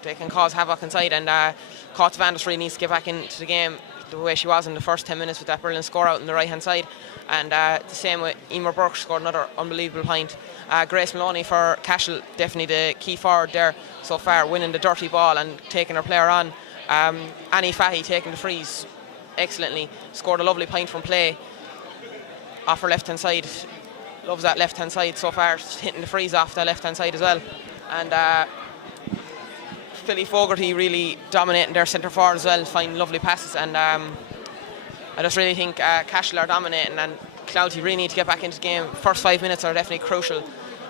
they can cause havoc inside, and Caught Vandus really needs to get back into the game the way she was in the first 10 minutes with that brilliant score out on the right hand side, and the same with Emer Burke scored another unbelievable point. Grace Maloney for Cashel, definitely the key forward there so far, winning the dirty ball and taking her player on. Annie Fahy taking the frees excellently, scored a lovely point from play off her left hand side. Loves that left hand side so far, hitting the frees off the left hand side as well. And Philly Fogarty really dominating their centre forward as well, finding lovely passes, and I just really think Cashel are dominating, and Clouty really need to get back into the game. First 5 minutes are definitely crucial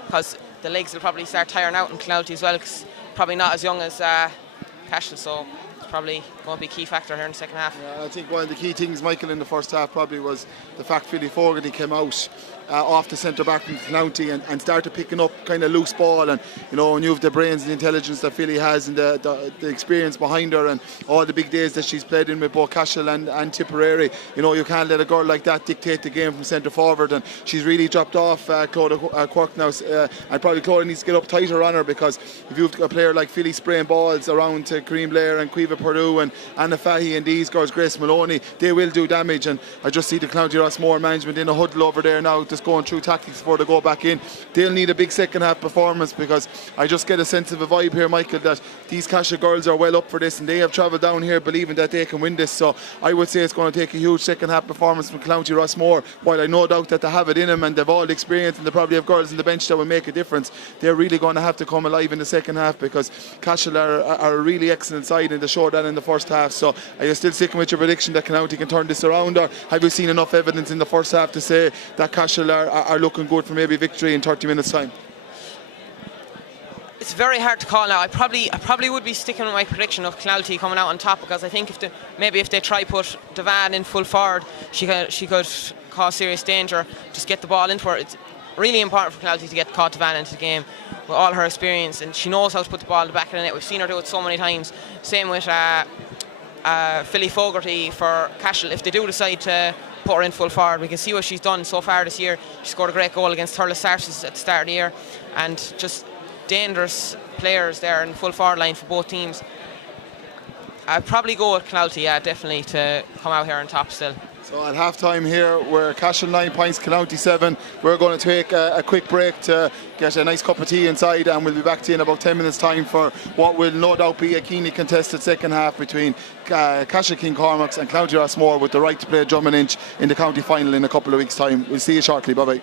because the legs will probably start tiring out in Clouty as well, because probably not as young as Cashel, so it's probably going to be a key factor here in the second half. Yeah, I think one of the key things, Michael, in the first half probably was the fact Philly Fogarty came out off the centre back from County and started picking up kind of loose ball, and you know, when you have the brains and the intelligence that Philly has and the experience behind her and all the big days that she's played in with both Cashel and Tipperary, you know, you can't let a girl like that dictate the game from centre forward, and she's really dropped off Clodagh Quirk now, and probably Clodagh needs to get up tighter on her, because if you've a player like Philly spraying balls around to Kareem Blair and Cueva Purdue and Anna Fahy and these girls, Grace Maloney, they will do damage, and I just see the County Rossmore management in a huddle over there now, just going through tactics before they go back in. They'll need a big second half performance, because I just get a sense of a vibe here, Michael, that these Cashel girls are well up for this, and they have travelled down here believing that they can win this. So I would say it's going to take a huge second half performance from County Rossmore. While I no doubt that they have it in them and they've all the experience and they probably have girls on the bench that will make a difference, they're really going to have to come alive in the second half, because Cashel are a really excellent side, and they showed that in the first half. So are you still sticking with your prediction that County can turn this around, or have you seen enough evidence in the first half to say that Cashel are looking good for maybe victory in 30 minutes time? It's very hard to call now. I probably would be sticking with my prediction of Clouty coming out on top, because I think if they try put Devan in full forward, she could cause serious danger. Just get the ball into her. It's really important for Clouty to get Caught Devan into the game with all her experience, and she knows how to put the ball in the back of the net. We've seen her do it so many times. Same with Philly Fogarty for Cashel. If they do decide to put her in full forward, we can see what she's done so far this year. She scored a great goal against Thurles Sarces at the start of the year, and just dangerous players there in full forward line for both teams. I'd probably go with Clouty, yeah, definitely, to come out here on top still. So at half time here, we're Cashel 9 points, County 7. We're going to take a quick break to get a nice cup of tea inside, and we'll be back to you in about 10 minutes time for what will no doubt be a keenly contested second half between Cashel Cormac's and County Rossmore, with the right to play Drum and Inch in the county final in a couple of weeks time. We'll see you shortly. Bye bye.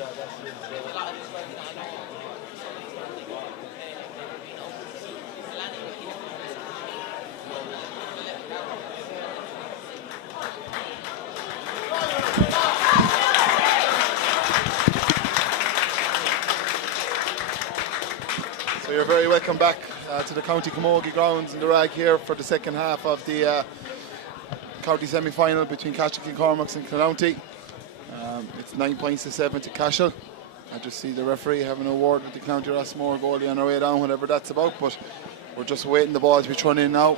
So you're very welcome back to the County Camogie grounds in the Rag here for the second half of the county semi-final between Cashel Cormacs and Clowney. It's 9 points to 7 to Cashel. I just see the referee having a word with the County Rossmore goalie on our way down, whatever that's about, but we're just waiting the ball to be thrown in now.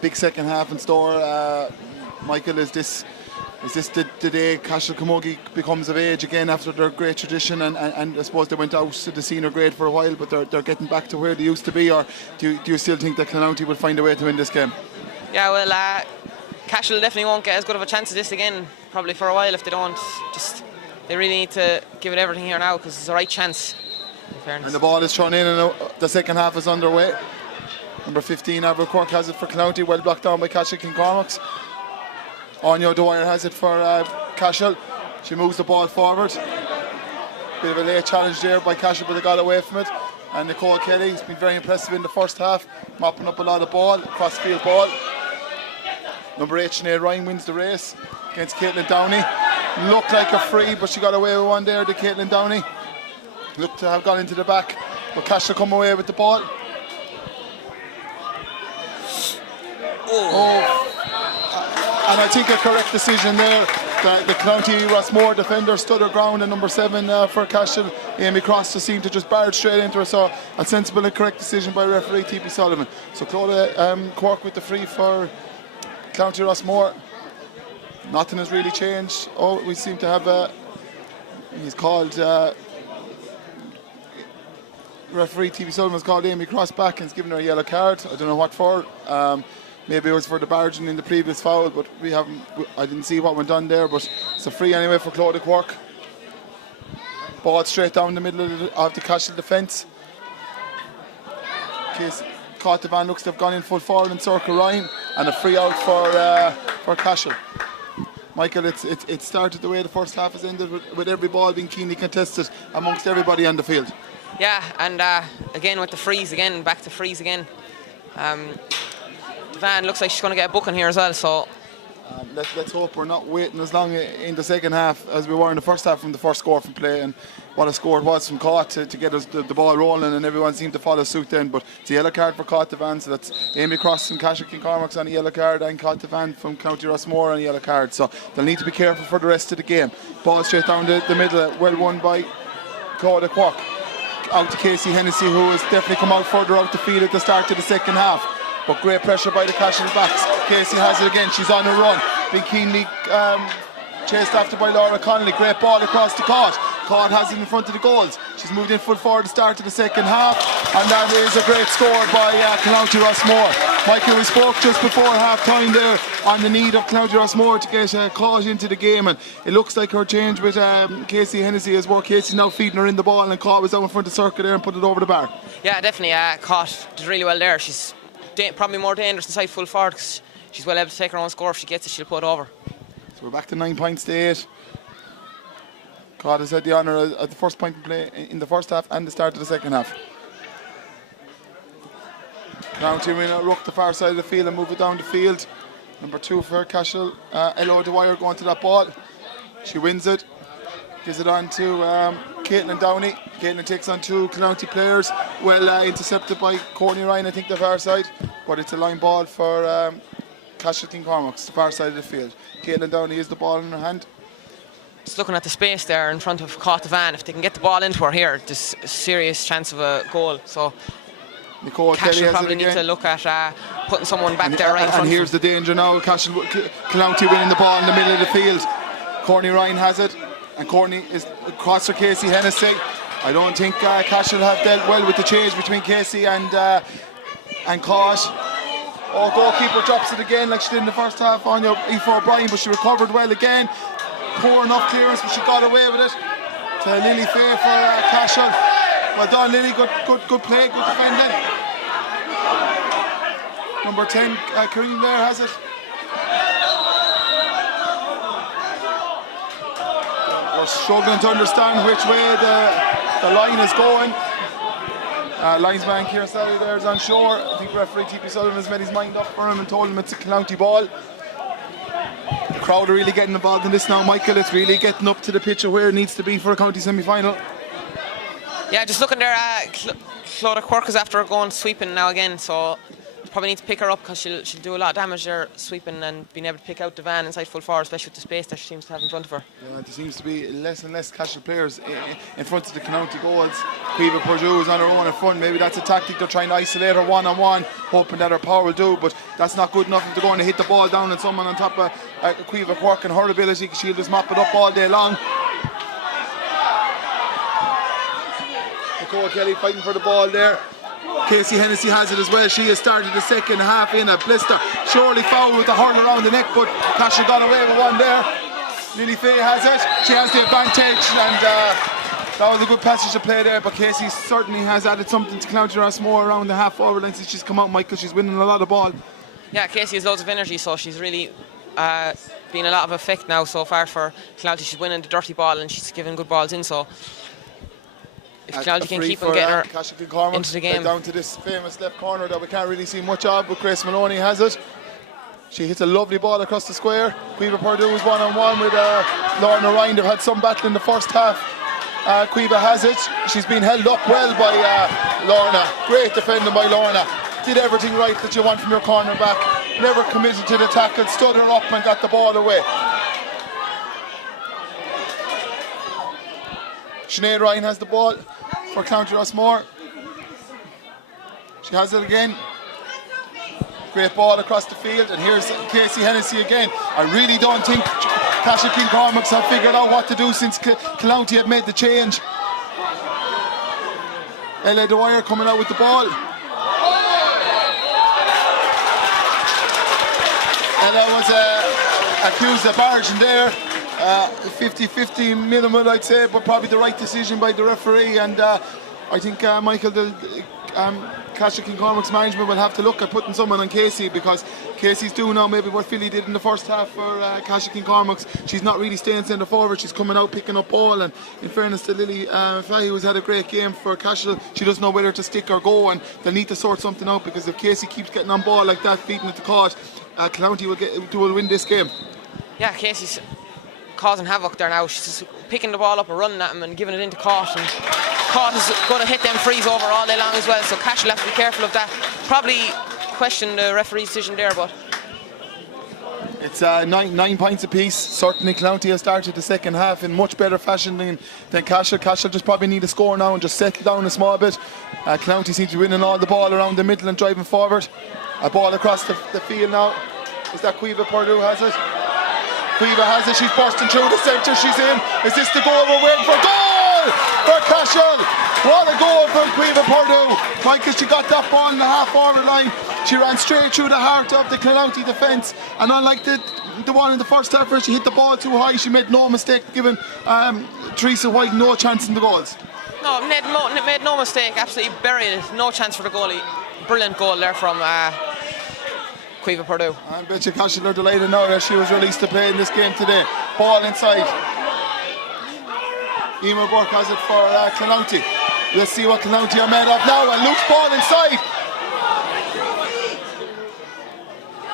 Big second half in store. Michael, is this the day Cashel Camogie becomes of age again after their great tradition, and I suppose they went out to the senior grade for a while, but they're getting back to where they used to be, or do you still think that Clowney will find a way to win this game? Yeah, well, Cashel definitely won't get as good of a chance as this again, probably for a while if they don't. They really need to give it everything here now because it's the right chance, in fairness. And the ball is thrown in and the second half is underway. Number 15, Avril Cork has it for Clowney, well blocked down by Cashel Cormacs. Anya Dwyer has it for Cashel. She moves the ball forward. Bit of a late challenge there by Cashel, but they got away from it. And Nicole Kelly has been very impressive in the first half, mopping up a lot of ball, cross-field ball. Number 8, Sinead Ryan wins the race against Caitlin Downey. Looked like a free, but she got away with one there, the Caitlin Downey. Looked to have gone into the back, but Cashel come away with the ball. And I think a correct decision there. The County Rossmore defender stood her ground, and number 7 for Cashel, Amy Cross, just seemed to just barge straight into her. So a sensible and correct decision by referee T.P. Sullivan. So Clodagh Cork with the free for County Rossmore. Nothing has really changed. Oh, we seem to have he's called referee T.P. Sullivan's called Amy Cross back and has given her a yellow card. I don't know what for. Maybe it was for the barging in the previous foul, but I didn't see what went on there, but it's a free anyway for Clodagh Cork. Ball straight down the middle of the Cashel defence. Cartavan looks to have gone in full forward and circle Ryan, and a free out for Cashel. Michael, it started the way the first half has ended, with every ball being keenly contested amongst everybody on the field. Yeah, and again with the freeze again, back to freeze again. Van looks like she's going to get a booking here as well, so let's hope we're not waiting as long in the second half as we were in the first half from the first score from play, and what a score it was from Cott to get us the ball rolling, and everyone seemed to follow suit then. But it's a yellow card for Cartavan, so that's Amy Cross from Cashel Cormacs on a yellow card, and Cartavan from County Rossmore on a yellow card, so they'll need to be careful for the rest of the game. Ball straight down the middle, well won by Clodagh Cork. Out to Casey Hennessy, who has definitely come out further out the field at the start of the second half. But great pressure by the Cashel backs. Casey has it again. She's on a run. Being keenly chased after by Laura Connolly. Great ball across the court. Cott has it in front of the goals. She's moved in full forward at the start of the second half. And that is a great score by County Rossmore. Michael, we spoke just before half time there on the need of County Rossmore to get Cott into the game. And it looks like her change with Casey Hennessy has worked. Casey's now feeding her in the ball, and Cott was out in front of the circle there and put it over the bar. Yeah, definitely. Cott did really well there. She's probably more dangerous inside full forward because she's well able to take her own score. If she gets it, she'll put it over. So we're back to 9 points to 8. Cott has had the honour of the first point in play in the first half and the start of the second half. County winner Rook the far side of the field and move it down the field. Number 2 for Cashel, Ella Dwyer going to that ball. She wins it. Gives it on to Caitlin Downey. Caitlin takes on 2 County players. Well intercepted by Courtney Ryan, I think, the far side. But it's a line ball for Cashel Cormacs, the far side of the field. Caitlin Downey has the ball in her hand. Just looking at the space there in front of Cartavan, if they can get the ball into her here, there's a serious chance of a goal. So Nicole Cashel Kelly probably need to look at putting someone back there right in front. And here's the danger now. Cashel County winning the ball in the middle of the field. Courtney Ryan has it, and Courtney is across for Casey Hennessy. I don't think Cashel have dealt well with the change between Casey and Cott. Oh, goalkeeper drops it again like she did in the first half on Aoife O'Brien, but she recovered well again. Poor enough clearance, but she got away with it. To Lily Fay for Cashel. Well done, Lily. Good play, good defending. Number 10, Kareem there has it. We're struggling to understand which way the line is going. Linesman Kieran Sally there is on shore. I think referee T.P. Sullivan has made his mind up for him and told him it's a County ball. The crowd are really getting involved in this now, Michael. It's really getting up to the pitch of where it needs to be for a county semi-final. Yeah, just looking there, Clodagh Quirk is after going sweeping now again, so probably need to pick her up because she'll do a lot of damage there sweeping and being able to pick out the van inside full forward, especially with the space that she seems to have in front of her. Yeah, there seems to be less and less Cashel players in front of the County goals. Cueva Purdue is on her own in front. Maybe that's a tactic. They're trying to isolate her one-on-one, hoping that her power will do, but that's not good enough if they're going to hit the ball down and someone on top of Cueva Quirk and her ability. She'll just mop it up all day long. Nicole Kelly fighting for the ball there. Casey Hennessy has it as well. She has started the second half in a blister. Surely foul with the hurl around the neck, but Cashel got away with one there. Lily Fay has it. She has the advantage, and that was a good passage to play there, but Casey certainly has added something to County Rossmore around the half forward line since she's come out, Michael. She's winning a lot of ball. Yeah, Casey has loads of energy, so she's really been a lot of effect now so far for County. She's winning the dirty ball and she's giving good balls in, so if County can keep on getting her into the game. Down to this famous left corner that we can't really see much of, but Grace Maloney has it. She hits a lovely ball across the square. Cueva Purdue is one-on-one with Lorna Ryan. They've had some battle in the first half. Cueva has it. She's been held up well by Lorna. Great defending by Lorna. Did everything right that you want from your cornerback. Never committed to the tackle. Stood her up and got the ball away. Sinead Ryan has the ball for County Rossmore. She has it again. Great ball across the field, and here's Casey Hennessy again. I really don't think Cashel Cormac's have figured out what to do since County have made the change. Ella Dwyer coming out with the ball. Ella was accused of barging there. 50-50 minimum, I'd say, but probably the right decision by the referee, and I think Michael, Cashel Cormac's management will have to look at putting someone on Casey, because Casey's doing now maybe what Philly did in the first half for Cashel Cormac's. She's not really staying centre forward, she's coming out picking up ball, and in fairness to Lily Fahey, who's had a great game for Cashel, she doesn't know whether to stick or go, and they'll need to sort something out, because if Casey keeps getting on ball like that, beating it to caught, County will win this game. Yeah, Casey's causing havoc there now. She's just picking the ball up and running at him and giving it into Caught, and Caught is going to hit them frees over all day long as well, so Cashel have to be careful of that. Probably question the referee's decision there, but it's 9 points apiece. Certainly County has started the second half in much better fashion than Cashel. Cashel just probably need a score now and just settle down a small bit. County seems to be winning all the ball around the middle and driving forward. A ball across the field now. Is that Cueva Purdue has it? Cueva has it, she's bursting through the centre, she's in. Is this the goal we're waiting for? Goal for Cashel! What a goal from Cueva Purdue. Michael, she got that ball in the half forward line. She ran straight through the heart of the County defence, and unlike the one in the first half where she hit the ball too high, she made no mistake, giving Teresa White no chance in the goals. No, made no mistake, absolutely buried it, no chance for the goalie. Brilliant goal there from Cueva Purdue. I bet you Cashel are delighted now that she was released to play in this game today. Ball inside. Emer Burke has it for County. Let's see what County are made of now, and Luke's ball inside.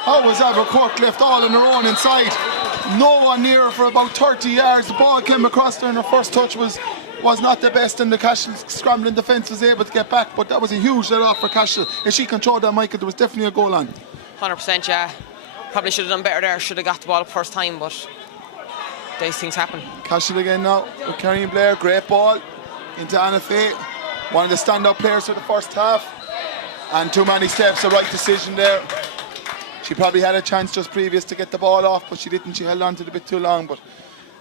How was that? Cork left all on her own inside. No one near her for about 30 yards. The ball came across her and her first touch was not the best, and the Cashel scrambling defence was able to get back, but that was a huge let off for Cashel. If she controlled that, Michael, there was definitely a goal on. 100%, yeah. Probably should have done better there, should have got the ball up first time, but these things happen. Cashel again now with Carrie Blair. Great ball into Anna Fay, one of the standout players for the first half, and too many steps. The right decision there. She probably had a chance just previous to get the ball off, but she didn't. She held on to it a bit too long. But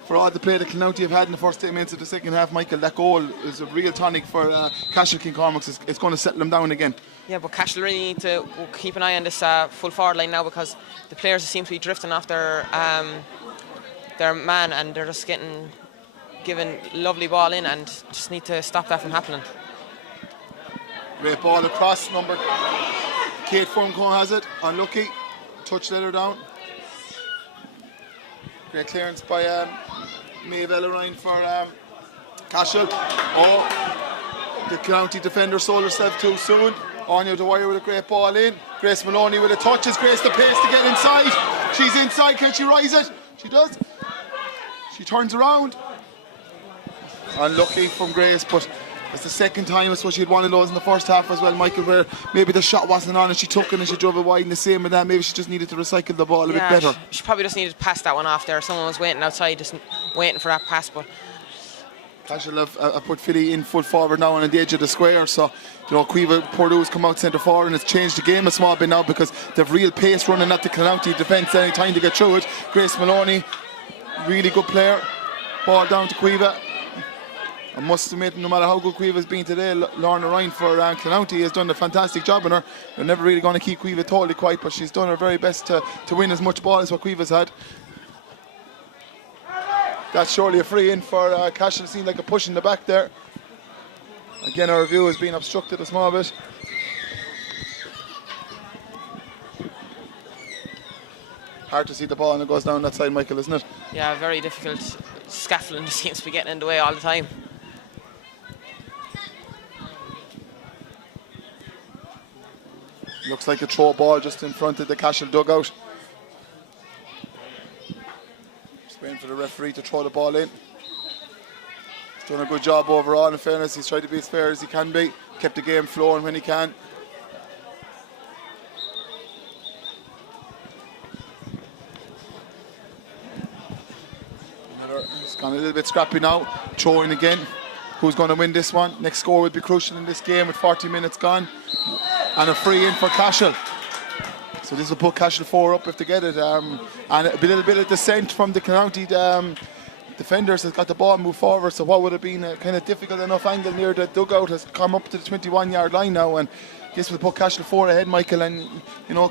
for all the play that County have had in the first 8 minutes of the second half, Michael, that goal is a real tonic for Cashel Cormac's. It's going to settle them down again. Yeah, but Cashel really need to keep an eye on this full forward line now, because the players seem to be drifting off their man, and they're just given lovely ball in, and just need to stop that from happening. Great ball across, number Kate Formcone has it, unlucky, touch let her down. Great clearance by Maeve Ellerine for Cashel. Oh, the county defender sold herself too soon. Anya Dwyer with a great ball in. Grace Maloney with a touch. Is Grace the pace to get inside? She's inside. Can she rise it? She does. She turns around. Unlucky from Grace, but it's the second time. I suppose she had one of those in the first half as well, Michael, where maybe the shot wasn't on and she took it and she drove it wide, and the same with that. Maybe she just needed to recycle the ball a bit better. She probably just needed to pass that one off there. Someone was waiting outside, just waiting for that pass. But Cashel have put Philly in full forward now and on the edge of the square, so Cueva Purdue's come out centre forward, and it's changed the game a small bit now because they've real pace running at the Clowney defence any time to get through it. Grace Maloney, really good player. Ball down to Cueva. I must admit, no matter how good Cueva's been today, Lorna Ryan for Clowney has done a fantastic job on her. They're never really going to keep Cueva totally quiet, but she's done her very best to win as much ball as what Cueva's had. That's surely a free in for Cashel. Seemed like a push in the back there. Again, our review has been obstructed a small bit. Hard to see the ball and it goes down that side, Michael, isn't it? Yeah, very difficult. Scaffolding just seems to be getting in the way all the time. Looks like a throw ball just in front of the Cashel dugout. Just waiting for the referee to throw the ball in. He's done a good job overall, in fairness. He's tried to be as fair as he can be. Kept the game flowing when he can. It's gone a little bit scrappy now. Throwing again. Who's going to win this one? Next score will be crucial in this game with 40 minutes gone. And a free in for Cashel. So this will put Cashel 4 up if they get it. And a little bit of dissent from the County defenders has got the ball moved forward. So what would have been a kind of difficult enough angle near the dugout has come up to the 21-yard line now. And this will put Cashel 4 ahead, Michael. And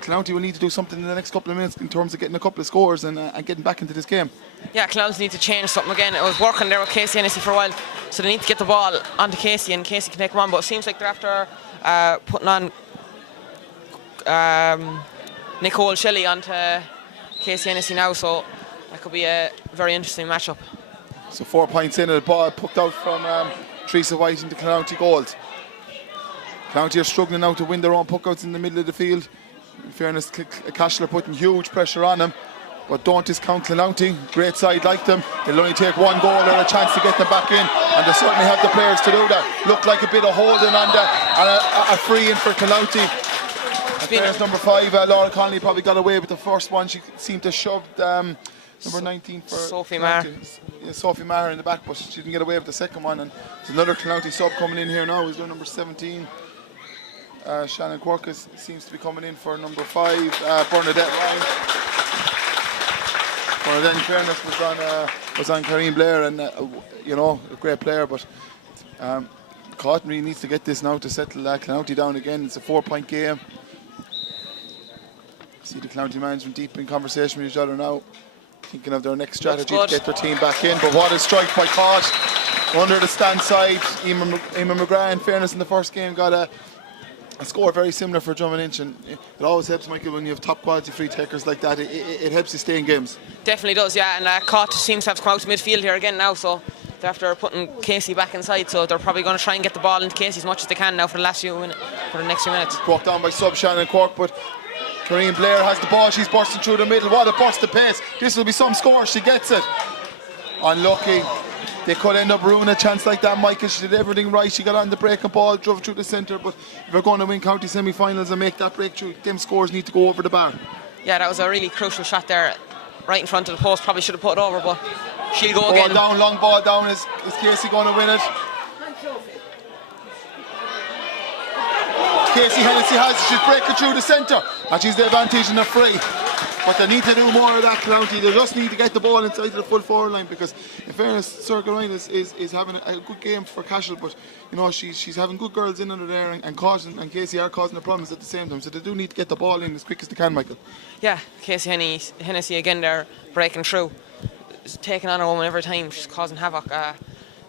County will need to do something in the next couple of minutes in terms of getting a couple of scores and getting back into this game. Yeah, Clowns need to change something again. It was working there with Casey Hennessy for a while, so they need to get the ball onto Casey, and Casey can take them on. But it seems like they're after putting on Nicole Shelley onto Casey Hennessy now, so that could be a very interesting matchup. So 4 points in, and the ball poked out from Teresa White into County goals. County are struggling now to win their own puckouts in the middle of the field. In fairness, Cashel are putting huge pressure on them. But don't discount County. Great side like them. They'll only take one goal or a chance to get them back in, and they certainly have the players to do that. Looked like a bit of holding on that, and a free in for County. Players number 5, Laura Connolly probably got away with the first one. She seemed to shove number 19 for Sophie Maher. Sophie Maher in the back, but she didn't get away with the second one. And there's another County sub coming in here now. Who's doing number 17? Shannon Quirkus seems to be coming in for number 5. Bernadette Ryan. Bernadette, in fairness, was on Kareem Blair, and a great player, but Cotton really needs to get this now to settle County down again. It's a 4-point game. See the County management deep in conversation with each other now, thinking of their next strategy to get their team back in. But what a strike by Cott under the stand side. Emma McGrath, in fairness, in the first game got a score very similar for Drummond Inch, and it always helps, Michael, when you have top quality free takers like that. It helps you stay in games. Definitely does, yeah. And Cott seems to have come out to midfield here again now, so they're after putting Casey back inside, so they're probably going to try and get the ball into Casey as much as they can now for the next few minutes. Brought down by sub Shannon Cork, but Kareem Blair has the ball. She's bursting through the middle. What a burst of pace. This will be some score. She gets it. Unlucky. They could end up ruining a chance like that, Michael. She did everything right. She got on the break and ball, drove through the centre. But if they're going to win county semi-finals and make that breakthrough, them scores need to go over the bar. Yeah, that was a really crucial shot there, right in front of the post. Probably should have put it over, but she'll go again. Ball down, long ball down. Is Casey going to win it? Casey Hennessy has it. She's breaking through the centre, and she's the advantage in the free. But they need to do more of that, County. They just need to get the ball inside the full forward line, because in fairness, Circle Ryan is having a good game for Cashel, but she's having good girls in under there, and and Casey are causing the problems at the same time. So they do need to get the ball in as quick as they can, Michael. Yeah, Casey Hennessy again there, breaking through. Taking on a woman every time, she's causing havoc.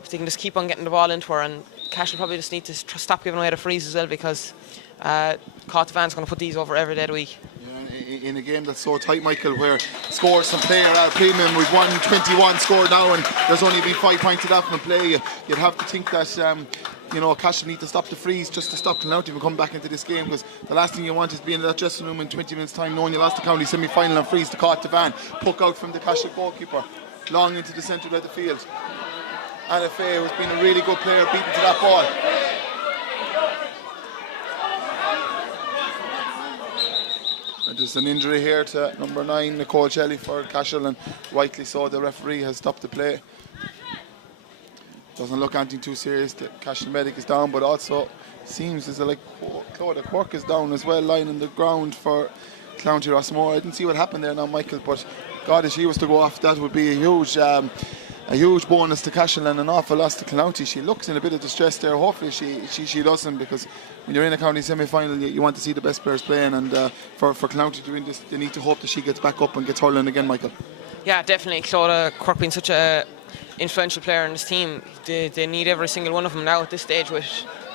If they can just keep on getting the ball into her, and Cashel probably just need to stop giving away the frees as well, because Van's going to put these over every day of the week. Yeah, in a game that's so tight, Michael, where scores some player at a premium. We've won 21 scored now, and there's only been 5 points of that from play. You'd have to think that Cashel need to stop the freeze just to stop Clonouty from coming back into this game, because the last thing you want is being in that dressing room in 20 minutes time knowing you lost the county semi-final and freeze to Caught Van. Puck out from the Cashel goalkeeper long into the centre of the field. Anna Faye, who's been a really good player, beaten to that ball. And there's an injury here to number 9, Nicole Shelley, for Cashel, and rightly so. The referee has stopped the play. Doesn't look anything too serious. The Cashel medic is down, but also seems as like Clodagh Quirk is down as well, lying on the ground for County Rossmore. I didn't see what happened there now, Michael, but God, if she was to go off, that would be a huge bonus to Cashel and an awful loss to County. She looks in a bit of distress there. Hopefully she doesn't, because when you're in a county semi-final, you want to see the best players playing, and for County to win this, they need to hope that she gets back up and gets hurling again, Michael. Yeah, definitely. Clodagh Quirk being such a influential player in this team, they need every single one of them now at this stage with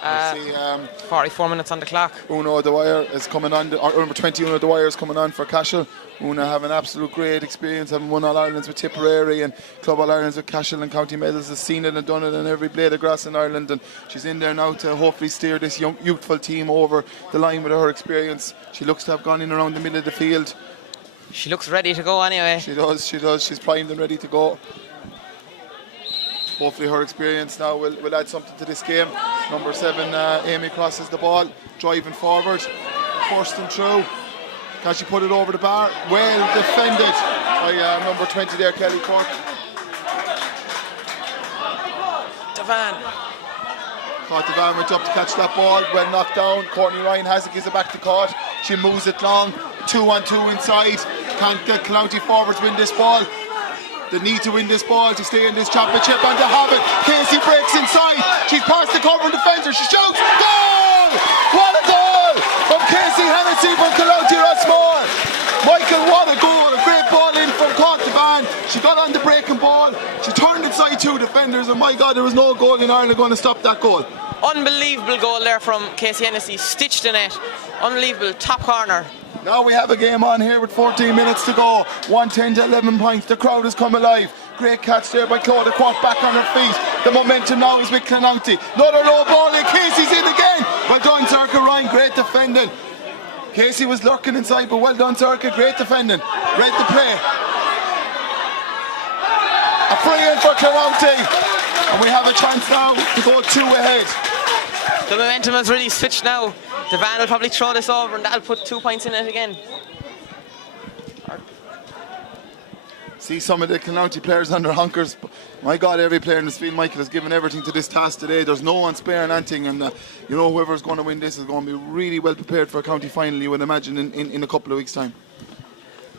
44 minutes on the clock. Una Dwyer is coming on, or number 20 Una Dwyer is coming on for Cashel. Una have an absolute great experience, having won All-Irelands with Tipperary and Club All-Irelands with Cashel and County Medals, has seen it and done it in every blade of grass in Ireland, and she's in there now to hopefully steer this youthful team over the line with her experience. She looks to have gone in around the middle of the field. She looks ready to go anyway. She does. She's primed and ready to go. Hopefully her experience now will add something to this game. Number 7, Amy crosses the ball, driving forward, first and through. Can she put it over the bar? Well defended by number 20 there, Kelly Cork. Devan went up to catch that ball, well knocked down. Courtney Ryan has it, gives it back to Caught. She moves it long, 2-on-2 inside. Can't the County forwards win this ball? They need to win this ball to stay in this championship, and to have it. Casey breaks inside. She's past the covering defender. She shoots. Goal! What a goal from Casey Hennessy from County Rossmore. Michael, what a goal. A great ball in from Caught Van. She got on the breaking ball. She turned inside 2 defenders, and my God, there was no goal in Ireland going to stop that goal. Unbelievable goal there from Casey Hennessy. Stitched in it. Unbelievable. Top corner. Now we have a game on here with 14 minutes to go. 110 to 11 points. The crowd has come alive. Great catch there by Clodagh Quirk, back on her feet. The momentum now is with Clonouty. Another low ball in. Casey's in again. Well done, Circa Ryan. Great defending. Casey was lurking inside, but well done, Circa. Great defending. Read the play. A free in for Clonouty. And we have a chance now to go 2 ahead. The momentum has really switched now. Devan will probably throw this over, and that'll put 2 points in it again. See some of the County players under hunkers. My God, every player in this field, Michael, has given everything to this task today. There's no one sparing anything, and whoever's going to win this is going to be really well prepared for a county final, you would imagine, in a couple of weeks' time.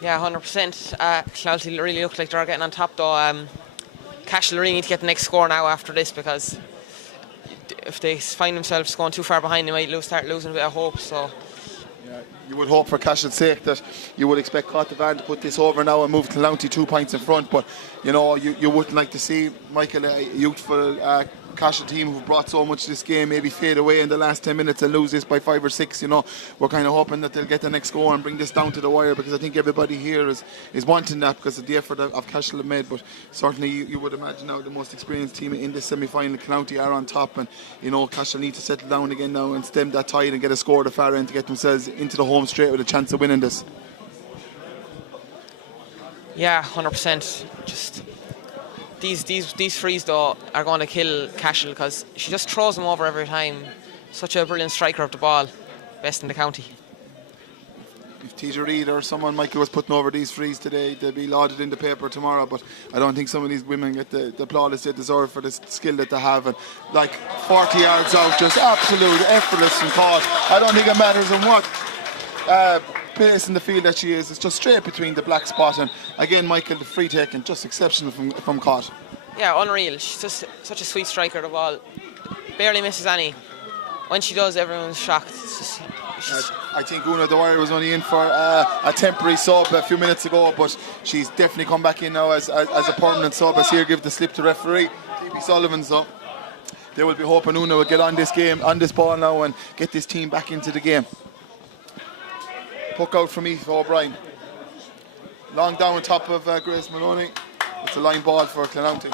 Yeah, 100%. County really look like they're getting on top, though. Cashel really need to get the next score now after this, because if they find themselves going too far behind, they might start losing a bit of hope. So yeah, you would hope for Cashel's sake that you would expect Caught Van to put this over now and move County 2 points in front, but you wouldn't like to see, Michael, a youthful Cashel team who've brought so much to this game maybe fade away in the last 10 minutes and lose this by 5 or 6. We're kind of hoping that they'll get the next score and bring this down to the wire, because I think everybody here is wanting that because of the effort of Cashel have made. But certainly you would imagine now the most experienced team in this semi-final, County, are on top, and Cashel need to settle down again now and stem that tide and get a score at the far end to get themselves into the home straight with a chance of winning this. Yeah, 100%. Just these frees though are going to kill Cashel, because she just throws them over every time. Such a brilliant striker of the ball, best in the county. If TJ Reid or someone, Michael, was putting over these frees today, they'll be lauded in the paper tomorrow. But I don't think some of these women get the plaudits they deserve for the skill that they have. And like 40 yards out, just absolute effortless and caught. I don't think it matters in what place in the field that she is. It's just straight between the black spot. And again, Michael, the free taking, just exceptional from Caught. Yeah, unreal. She's just such a sweet striker of the ball. Barely misses any. When she does, everyone's shocked. I think Una Dwyer was only in for a temporary sub a few minutes ago, but she's definitely come back in now as a permanent sub. As here, give the slip to referee Phoebe Sullivan. So they will be hoping Una will get on this ball now and get this team back into the game. Puck out from Aoife O'Brien. Long down on top of Grace Maloney. It's a line ball for Clonounty.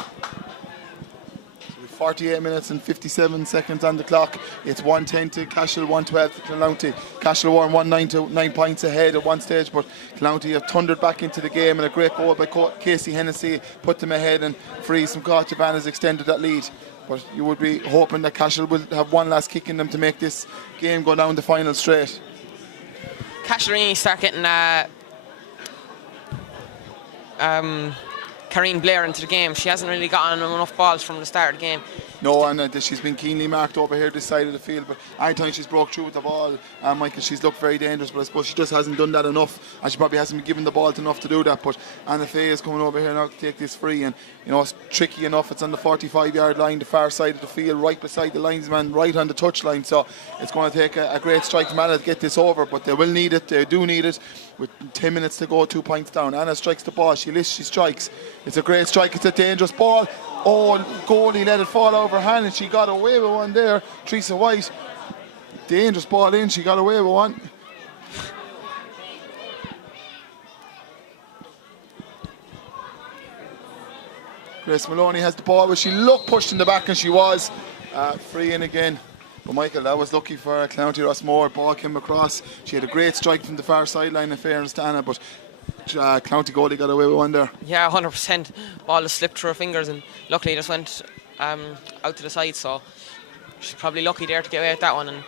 48 minutes and 57 seconds on the clock. It's 110 to Cashel, 112 to Clonounty. Cashel were 9 points ahead at one stage, but Clonounty have thundered back into the game, and a great goal by Casey Hennessy put them ahead, and Free from Cavan has extended that lead. But you would be hoping that Cashel will have one last kick in them to make this game go down the final straight. Cashel really start getting Karine Blair into the game. She hasn't really gotten enough balls from the start of the game. No, and she's been keenly marked over here this side of the field, but every time she's broke through with the ball, Michael, she's looked very dangerous, but I suppose she just hasn't done that enough, and she probably hasn't been given the ball enough to do that. But Anna Faye is coming over here now to take this free, and it's tricky enough. It's on the 45-yard line, the far side of the field, right beside the linesman, right on the touchline, so it's going to take a great strike from Anna to get this over, but they will need it, they do need it. With 10 minutes to go, 2 points down. Anna strikes the ball, she lifts, she strikes. It's a great strike, it's a dangerous ball. Oh, goalie let it fall over her hand, and she got away with one there. Teresa White, dangerous ball in, she got away with one. Grace Maloney has the ball, but she looked pushed in the back, and she was free in again. But Michael, that was lucky for Clonounty Rossmore. Ball came across. She had a great strike from the far sideline, in fairness to Anna, but Clonounty goalie got away with one there. Yeah, 100%. Ball just slipped through her fingers, and luckily it just went out to the side, so she's probably lucky there to get away with that one. And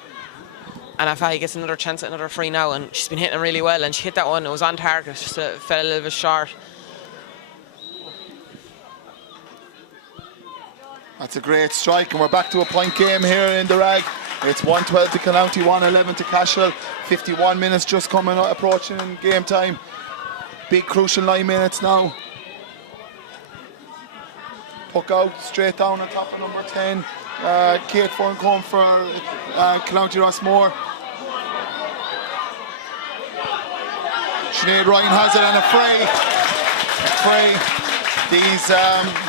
Anna Fahy gets another chance at another free now, and she's been hitting really well, and she hit that one. It was on target, just fell a little bit short. That's a great strike, and we're back to a point game here in the Rag. It's 112 to Clonounty, 111 to Cashel. 51 minutes just approaching in game time. Big crucial 9 minutes now. Puck out straight down on top of number 10. Kate Furncombe for Clonounty Rossmore. Sinead Ryan has it, and a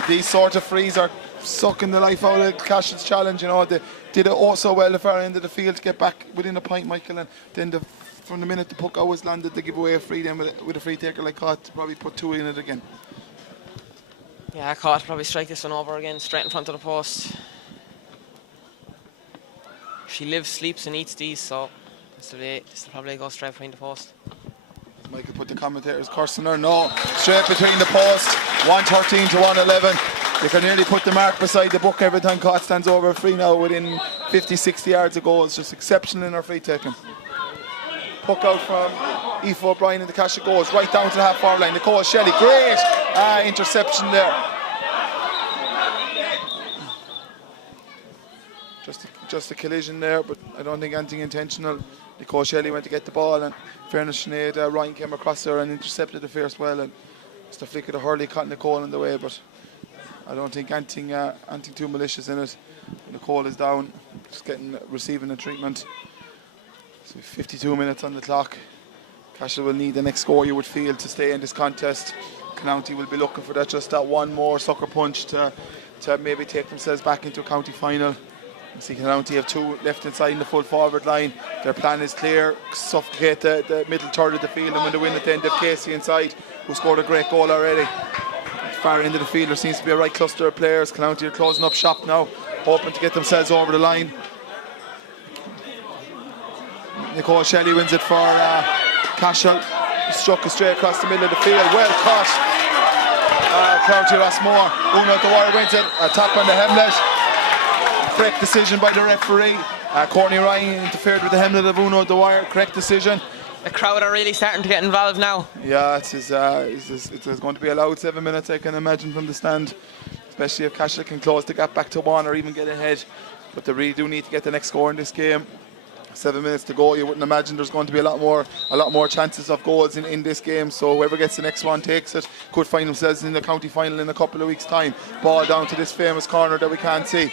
free. These sort of frees are sucking the life out of Cashel's challenge. They did it also well the far end of the field to get back within a point, Michael, and then from the minute the puck out was landed, they give away a free. Then with a free taker like Cott, to probably put 2 in it again. Yeah, Cott probably strike this one over again, straight in front of the post. She lives, sleeps and eats these, so this will probably go straight behind the post. Michael put the commentators cursing her. No, straight between the post. 113 to 111. You can nearly put the mark beside the book every time Cott stands over a free now within 50-60 yards of goal. It's just exceptional in her free taking. Puck out from Aoife O'Brien, and the Cashel goes right down to the half-forward line. Nicole Shelley, great interception there. Just a collision there, but I don't think anything intentional. Nicole Shelley went to get the ball, and fairness, Sinead Ryan came across there and intercepted the first well, and just a flick of the hurley caught Nicole in the way, but I don't think anything too malicious in it. Nicole is down, just receiving the treatment. So 52 minutes on the clock. Cashel will need the next score, you would feel, to stay in this contest. Clonounty will be looking for that one more sucker punch to maybe take themselves back into a county final. You see Clonounty have 2 left inside in the full forward line. Their plan is clear: suffocate the middle third of the field, and when they win at the end, of Casey inside, who scored a great goal already. Far end of the field, there sees to be a right cluster of players. Clonounty are closing up shop now, hoping to get themselves over the line. Nicole Shelley wins it for Cashel. Struck it straight across the middle of the field. Well caught. Clonounty Rossmore. Una Dwyer wins it. A tap on the Hemlet. Correct decision by the referee. Courtney Ryan interfered with the Hemlet of Una Dwyer. Correct decision. The crowd are really starting to get involved now. Yeah, it's going to be a loud 7 minutes, I can imagine, from the stand. Especially if Cashel can close the gap back to 1 or even get ahead. But they really do need to get the next score in this game. 7 minutes to go. You wouldn't imagine there's going to be a lot more chances of goals in this game. So whoever gets the next one takes it. Could find themselves in the county final in a couple of weeks' time. Ball down to this famous corner that we can't see.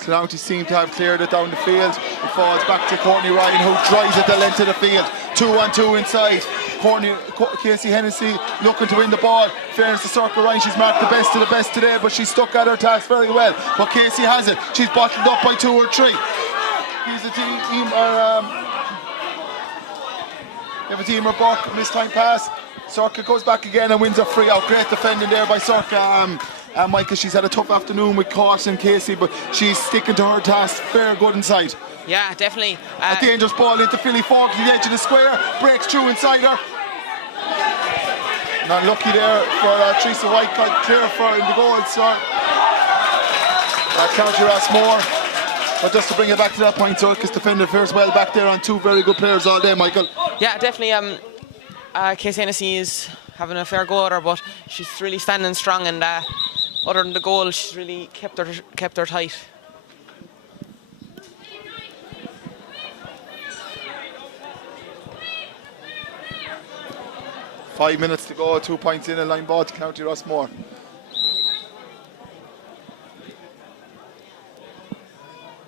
Clonounty seem to have cleared it down the field. It falls back to Courtney Ryan, who drives it the length of the field. 2-on-2 inside. Casey Hennessy looking to win the ball. Fairness to Circle Ryan, she's marked the best of the best today, but she's stuck at her task very well. But Casey has it. She's bottled up by 2 or 3. He's a team, They have a team of Burke, mistime pass. Circa goes back again and wins a free out. Great defending there by Circa. Michael, she's had a tough afternoon with Caught and Casey, but she's sticking to her task. Fair good inside. Yeah, definitely. A dangerous ball into Philly Falk to the edge of the square. Breaks through inside her. Not lucky there for Teresa White, got clear for in the goal. So County Rossmore. But just to bring it back to that point, Circus defender fares well back there on two very good players all day, Michael. Yeah, definitely. Casey Hennessy is having a fair go at her, but she's really standing strong, and other than the goal, she's really kept her tight. Five minutes to go, 2 points in a line ball to County Rossmore.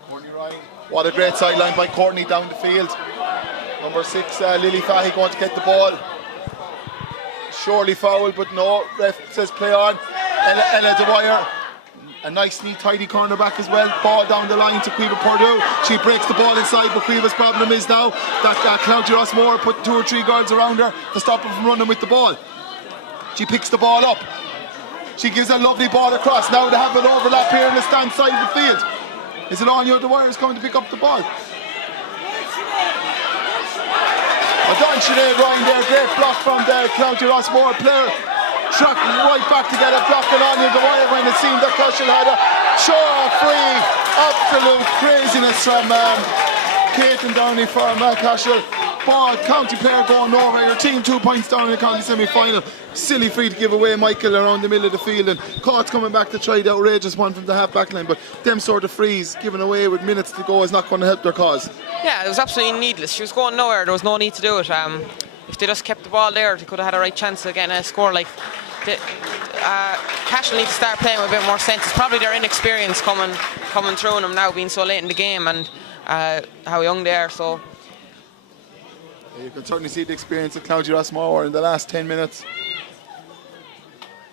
Courtney Ryan. What a great sideline by Courtney down the field. Number 6, Lily Fahy going to get the ball. Surely foul, but no, ref says play on. Ella Dwyer, a nice neat tidy corner back as well. Ball down the line to Quiva Purdue. She breaks the ball inside, but Quiva's problem is now that County Rossmore put 2 or 3 girls around her to stop her from running with the ball. She picks the ball up. She gives a lovely ball across. Now they have an overlap here in the stand side of the field. Is it Anya Dwyer is coming to pick up the ball? Well done, Sinead Ryan there. Great block from the County Rossmore player. Track right back to get a block on Anya Dwyer when it seemed that Cashel had a sure free. Absolute craziness from Caitlin Downey from Cashel. Ball, County player going nowhere. Your team 2 points down in the county semi-final. Silly free to give away, Michael, around the middle of the field, and Caught's coming back to try the outrageous one from the half-back line, but them sort of frees given away with minutes to go is not going to help their cause. Yeah, it was absolutely needless. She was going nowhere. There was no need to do it. If they just kept the ball there, they could have had a right chance of getting a score. Like Cashel need to start playing with a bit more sense. It's probably their inexperience coming through on them now, being so late in the game, and how young they are. So you can certainly see the experience of County Rossmore in the last 10 minutes.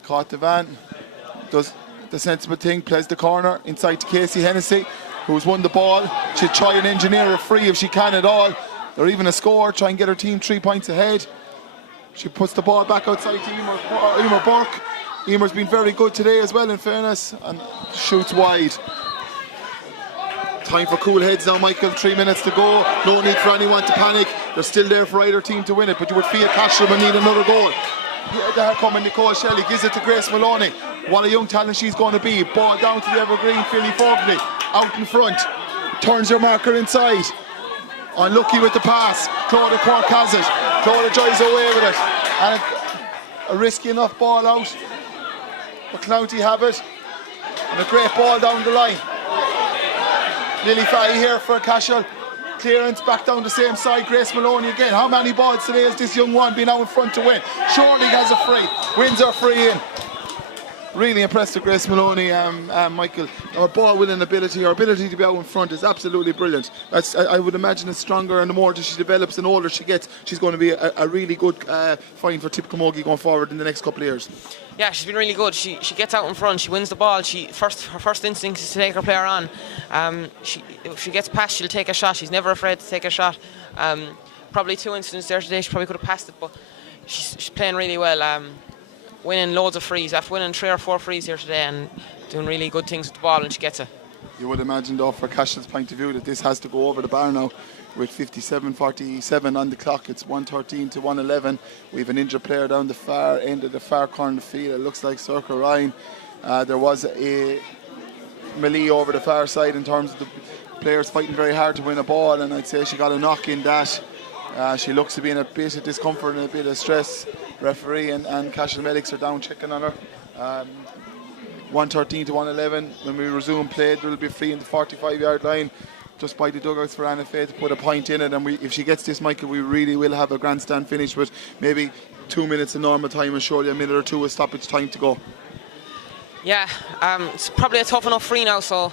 Caught the van, does the sensible thing, plays the corner inside to Casey Hennessy, who's won the ball. She'll try and engineer a free if she can at all, or even a score, try and get her team 3 points ahead. She puts the ball back outside to Emer Burke. Emer's been very good today as well, in fairness, and shoots wide. Time for cool heads now, Michael. 3 minutes to go. No need for anyone to panic. They're still there for either team to win it, but you would feel Cashel will need another goal. There coming Nicole Shelley, gives it to Grace Maloney. What a young talent she's going to be. Ball down to the evergreen Philly Fogarty. Out in front. Turns her marker inside. Unlucky with the pass. Claudia Quirk has it. Claudia drives away with it. And a risky enough ball out. But Clouty have it. And a great ball down the line. Lily Fahy here for Cashel. Clearance back down the same side. Grace Maloney again. How many balls today has this young one been out in front to win? Shortly has a free. Wins her free in. Really impressed with Grace Maloney, Michael. Her ball winning ability, her ability to be out in front is absolutely brilliant. I would imagine it's stronger, and the more that she develops and older she gets, she's going to be a really good find for Tip Camogie going forward in the next couple of years. Yeah, she's been really good. She gets out in front, she wins the ball. Her first instinct is to take her player on. If she gets past, she'll take a shot. She's never afraid to take a shot. Probably 2 incidents there today, she probably could have passed it, but she's playing really well. Winning loads of frees, after winning 3 or 4 frees here today and doing really good things with the ball, and she gets it. You would imagine though, for Cashel's point of view, that this has to go over the bar now with 57:47 on the clock. It's 113 to 111. We have an injured player down the far end of the far corner of the field. It looks like Circa Ryan. There was a melee over the far side in terms of the players fighting very hard to win a ball, and I'd say she got a knock in that. She looks to be in a bit of discomfort and a bit of stress. Referee and Cashel medics are down checking on her. 113 to 111. When we resume play, there will be free in the 45-yard line just by the dugouts for Anna Faye to put a point in it. And if she gets this, Michael, we really will have a grandstand finish with maybe 2 minutes of normal time and surely a minute or two of stoppage time to go. Yeah, it's probably a tough enough free now, so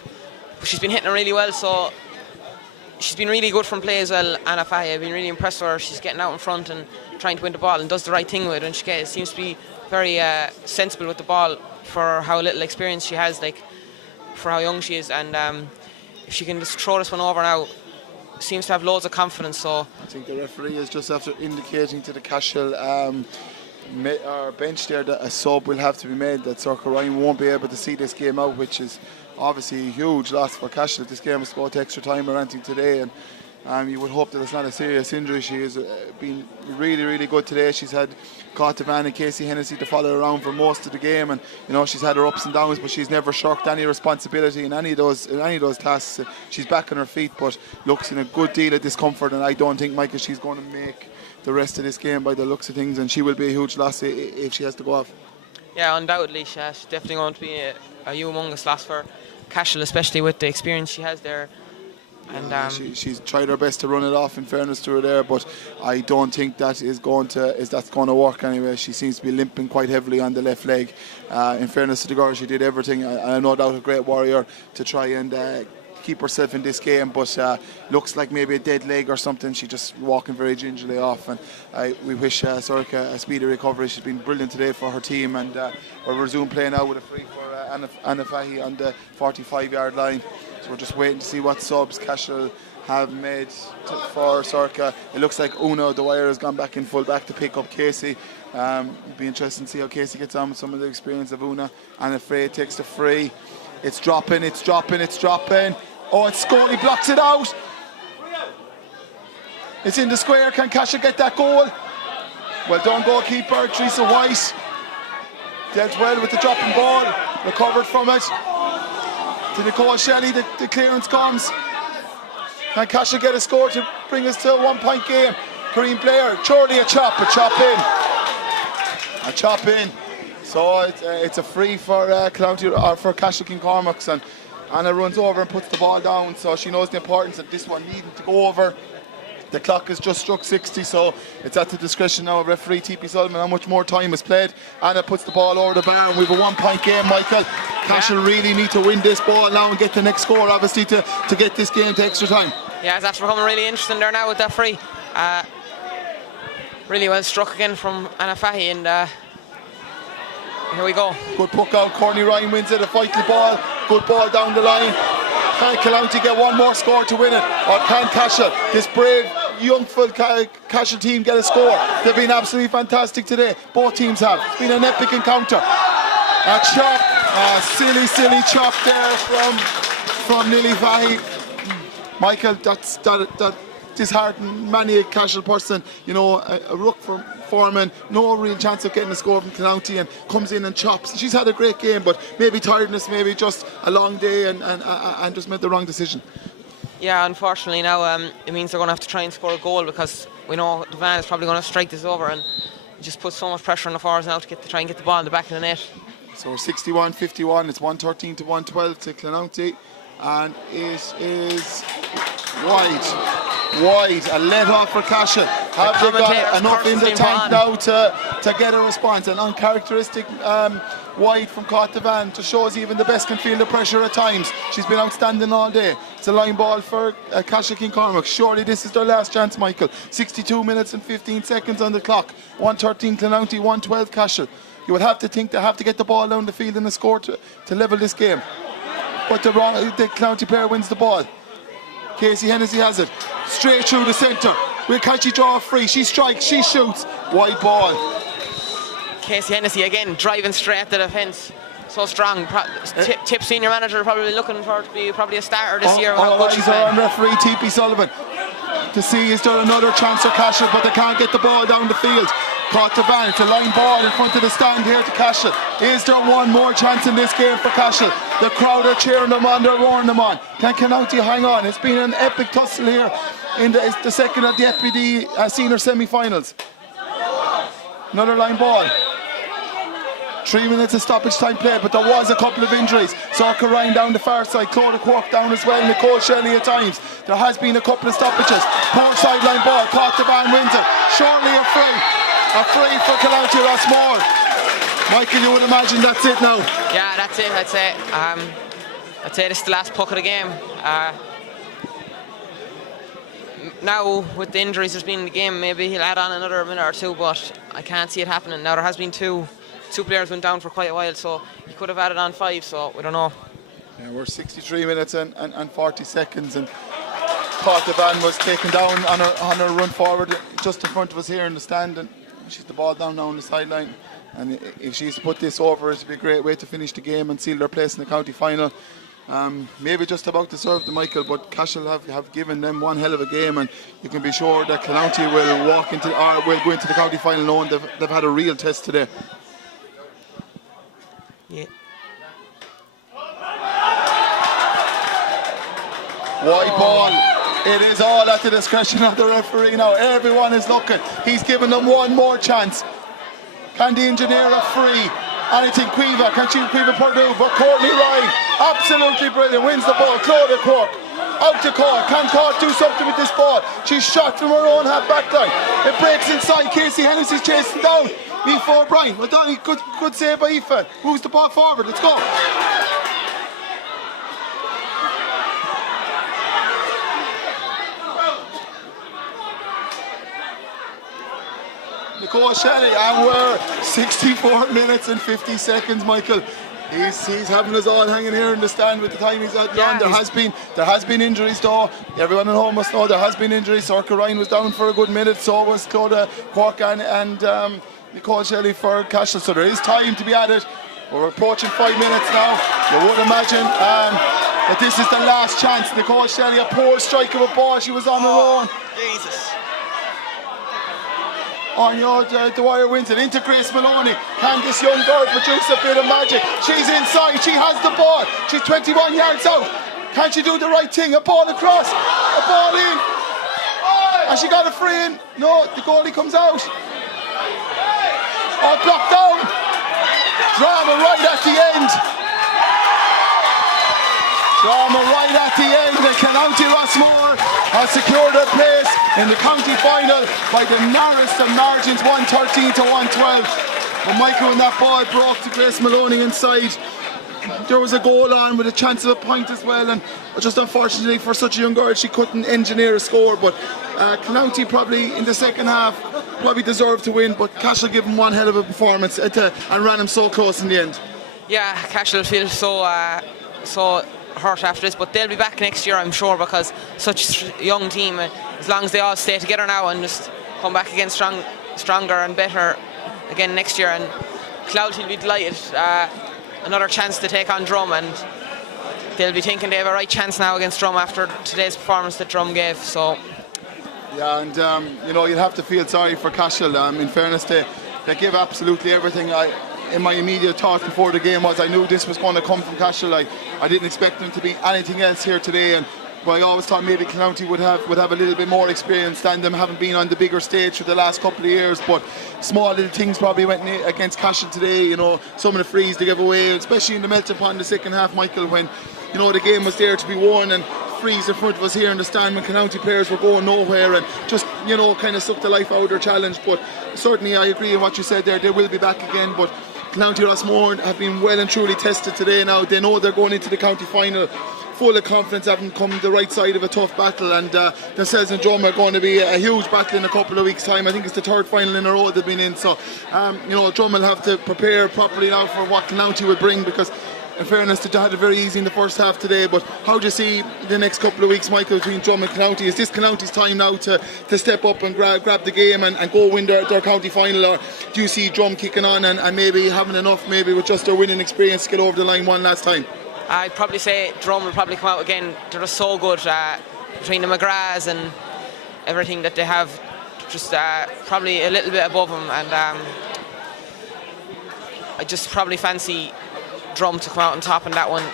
she's been hitting it really well, so she's been really good from play as well. Anna Fahy, I've been really impressed with her. She's getting out in front and trying to win the ball and does the right thing with it, and she seems to be very sensible with the ball for how little experience she has, like for how young she is. And if she can just throw this one over now, seems to have loads of confidence. So I think the referee is just after indicating to the Cashel our bench there that a sub will have to be made, that Circa Ryan won't be able to see this game out, which is obviously a huge loss for Cashel if this game was to go to extra time or anything today. And you would hope that it's not a serious injury. She has been really, really good today. She's had Van and Casey Hennessy to follow her around for most of the game, and she's had her ups and downs, but she's never shirked any responsibility in any of those tasks. She's back on her feet, but looks in a good deal of discomfort, and I don't think, Michael, she's going to make the rest of this game by the looks of things, and she will be a huge loss if she has to go off. Yeah, undoubtedly, she's definitely going to be a humongous loss for Cashel, especially with the experience she has there. And she's tried her best to run it off, in fairness to her there, but I don't think that's going to work anyway. She seems to be limping quite heavily on the left leg. In fairness to the girl, she did everything. I'm no doubt a great warrior to try and keep herself in this game, but looks like maybe a dead leg or something. She's just walking very gingerly off, and we wish Sorka a speedy recovery. She's been brilliant today for her team, and we'll resume playing now with a free for Anna Fahy on the 45-yard line. So we're just waiting to see what subs Cashel have made for Sorka. It looks like Una Dwyer has gone back in full back to pick up Casey. It'll be interesting to see how Casey gets on with some of the experience of Una. Anna Fahy takes the free. It's dropping. Oh, it's Scully blocks it out. It's in the square. Can Cashel get that goal? Well done, goalkeeper Teresa White. Dealt well with the dropping ball. Recovered from it. To Nicole Shelley, the clearance comes. Can Cashel get a score to bring us to a 1-point game? Kareem Blair, surely a chop in. So it's a free for County or for Cashel Kincormacs, and Anna runs over and puts the ball down, so she knows the importance of this one needing to go over. The clock has just struck 60, so it's at the discretion now of referee T.P. Sullivan how much more time is played. Anna puts the ball over the bar, and we have a 1-point game, Michael. Cashel really need to win this ball now and get the next score, obviously, to get this game to extra time. Yeah, it's actually becoming really interesting there now with that free. Really well struck again from Anna Fahy, and here we go. Good puck out, Corny Ryan wins it, a vital ball, good ball down the line. Can County get one more score to win it, or can Cashel, this brave young full Cashel team, get a score? They've been absolutely fantastic today, both teams have. It's been an epic encounter. A chop, a silly chop there from Lily Fahy. Michael, that disheartened many a Cashel person. A ruck from Foreman, no real chance of getting a score from County, and comes in and chops. She's had a great game, but maybe tiredness, maybe just a long day, and just made the wrong decision. Yeah, unfortunately now it means they're going to have to try and score a goal, because we know Devan is probably going to strike this over, and just put so much pressure on the forwards now to try and get the ball in the back of the net. So 61-51, it's 113 to 112 to Clonounty, and it is wide, a let off for Cashel. Have they got enough in the tank now to get a response? An uncharacteristic wide from Van to show us even the best can feel the pressure at times. She's been outstanding all day. It's a line ball for Cashel Kincormac. Surely this is their last chance, Michael. 62 minutes and 15 seconds on the clock. 113 Clonounty, 112 Cashel. You would have to think they have to get the ball down the field and the score to level this game. But the Clonounty player wins the ball. Casey Hennessy has it. Straight through the centre. Can she draw a free? She strikes, she shoots. Wide ball. Casey Hennessy again driving straight at the defence. So strong. Tip senior manager probably looking for her to be probably a starter this year. All eyes are on referee T.P. Sullivan to see is there another chance for Cashel, but they can't get the ball down the field. Van, it's a line ball in front of the stand here to Cashel. Is there one more chance in this game for Cashel? The crowd are cheering them on, they're roaring them on. Can County hang on? It's been an epic tussle here in the second of the FBD senior semi-finals. Another line ball. 3 minutes of stoppage time play, but there was a couple of injuries. Sorka Ryan down the far side, Clodagh Quirk down as well, Nicole Shelley at times. There has been a couple of stoppages. Poor sideline ball, Van wins it. Surely a free for County Rossmore. Michael, you would imagine that's it now. Yeah, that's it, I'd say. I'd say this is the last puck of the game. Now, with the injuries there's been in the game, maybe he'll add on another minute or two, but I can't see it happening. Now, there has been two players went down for quite a while, so he could have added on 5, so we don't know. Yeah, we're 63 minutes and 40 seconds, and Caught the van was taken down on her run forward just in front of us here in the stand, and she's the ball down now on the sideline. And if she's to put this over, it'd be a great way to finish the game and seal their place in the county final. Maybe just about to serve the Michael, but Cashel have given them one hell of a game, and you can be sure that County will go into the county final knowing they've had a real test today. Yeah. White ball. It is all at the discretion of the referee now. Everyone is looking. He's given them one more chance. Can the engineer a free? Anything Quiva? Can she Quiva Purdue? But Courtney Ryan, absolutely brilliant, wins the ball. Claudia Cork, out to Cork. Can Cork do something with this ball? She's shot from her own half back line. It breaks inside. Casey Hennessy's chasing down. Aoife O'Brien. Well done. Good save by Aoife. Moves the ball forward. Let's go. Nicole Shelley, and we're 64 minutes and 50 seconds, Michael. He's having us all hanging here in the stand with the time he's out on. There has been injuries though. Everyone at home must know there has been injuries. Sorka Ryan was down for a good minute, so was Clodagh Cork and Nicole Shelley for Cashel. So there is time to be added. We're approaching 5 minutes now. You would imagine that this is the last chance. Nicole Shelley, a poor strike of a ball. She was on her own. Jesus. Anya Dwyer wins it into Grace Maloney. Can this young girl produce a bit of magic? She's inside, she has the ball. She's 21 yards out. Can she do the right thing? A ball across, a ball in. And she got a free in. No, the goalie comes out. Oh, blocked down. Drama right at the end. Drama right at the end. The County Rossmore has secured their place in the county final by the narrowest of margins, 113 to 112. But Michael, when that ball broke to Grace Maloney inside, there was a goal on with a chance of a point as well, and just unfortunately for such a young girl she couldn't engineer a score. But County probably in the second half probably deserved to win, but Cashel gave them one hell of a performance and ran them so close in the end. Yeah, Cashel feels so hurt after this, but they'll be back next year, I'm sure, because such a young team, as long as they all stay together now and just come back again stronger and better again next year. And Cloudy will be delighted. Another chance to take on Drum, and they'll be thinking they have a right chance now against Drum after today's performance that Drum gave. So yeah, and you'll have to feel sorry for Cashel. In fairness, they gave absolutely everything. In my immediate thought before the game was I knew this was going to come from Cashel. I didn't expect them to be anything else here today, but I always thought maybe County would have a little bit more experience than them, having been on the bigger stage for the last couple of years. But small little things probably went against Cashel today. Some of the frees they gave away, especially in the melting pot in the second half, Michael, when the game was there to be won, and frees in front of us here in the stand when County players were going nowhere and just kind of sucked the life out of their challenge. But certainly I agree with what you said there. They will be back again, but County Rossmore have been well and truly tested today now. They know they're going into the county final full of confidence, having come the right side of a tough battle, and themselves and Drum are going to be a huge battle in a couple of weeks' time. I think it's the third final in a row they've been in, so Drum will have to prepare properly now for what County will bring, because in fairness, they had it very easy in the first half today. But how do you see the next couple of weeks, Michael, between Drum and County? Is this County's time now to step up and grab the game and go win their county final, or do you see Drum kicking on and maybe having enough, maybe with just their winning experience, to get over the line one last time? I'd probably say Drum will probably come out again. They're just so good between the McGraths and everything that they have, just probably a little bit above them, and I just probably fancy Drum to come out on top in that one.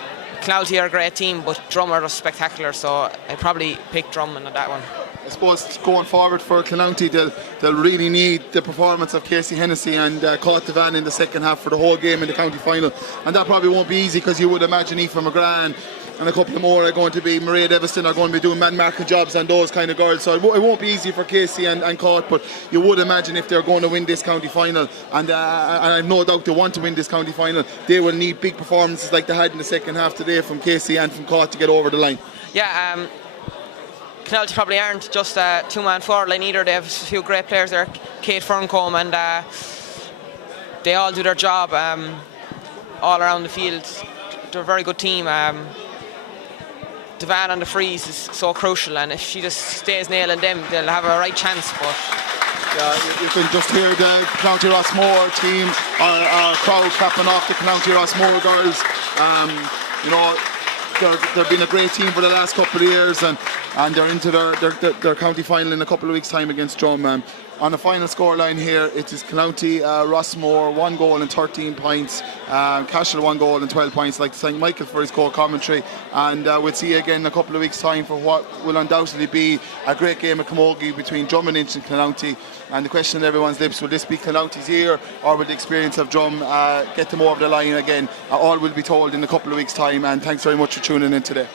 Cloudy are a great team, but Drum are just spectacular, so I'd probably pick Drum in that one. I suppose going forward for County, they'll really need the performance of Casey Hennessy and Caught the Van in the second half for the whole game in the county final, and that probably won't be easy, because you would imagine Aoife McGrath and a couple more are going to be, Maria Deveston are going to be doing man-marking jobs on those kind of girls, so it won't be easy for Casey and Caught, but you would imagine if they're going to win this county final, and I've no doubt they want to win this county final, they will need big performances like they had in the second half today from Casey and from Caught to get over the line. Yeah, Canalty probably aren't just a two-man forward line either. They have a few great players there, Kate Ferncombe, and they all do their job all around the field. They're a very good team. Devan on the frees is so crucial, and if she just stays nailing them, they'll have a right chance. But you can just hear the County Rossmore team, our crowd clapping off the County Rossmore girls. You know, they've been a great team for the last couple of years, and they're into their county final in a couple of weeks' time against Drum. On the final scoreline here, it is County Rossmore 1 goal and 13 points, Cashel 1 goal and 12 points. I'd like to thank Michael for his co-commentary, and we'll see you again in a couple of weeks' time for what will undoubtedly be a great game of camogie between Drum and Inch and County. And the question on everyone's lips, will this be County's year, or will the experience of Drum get them over the line again? All will be told in a couple of weeks' time, and thanks very much for tuning in today.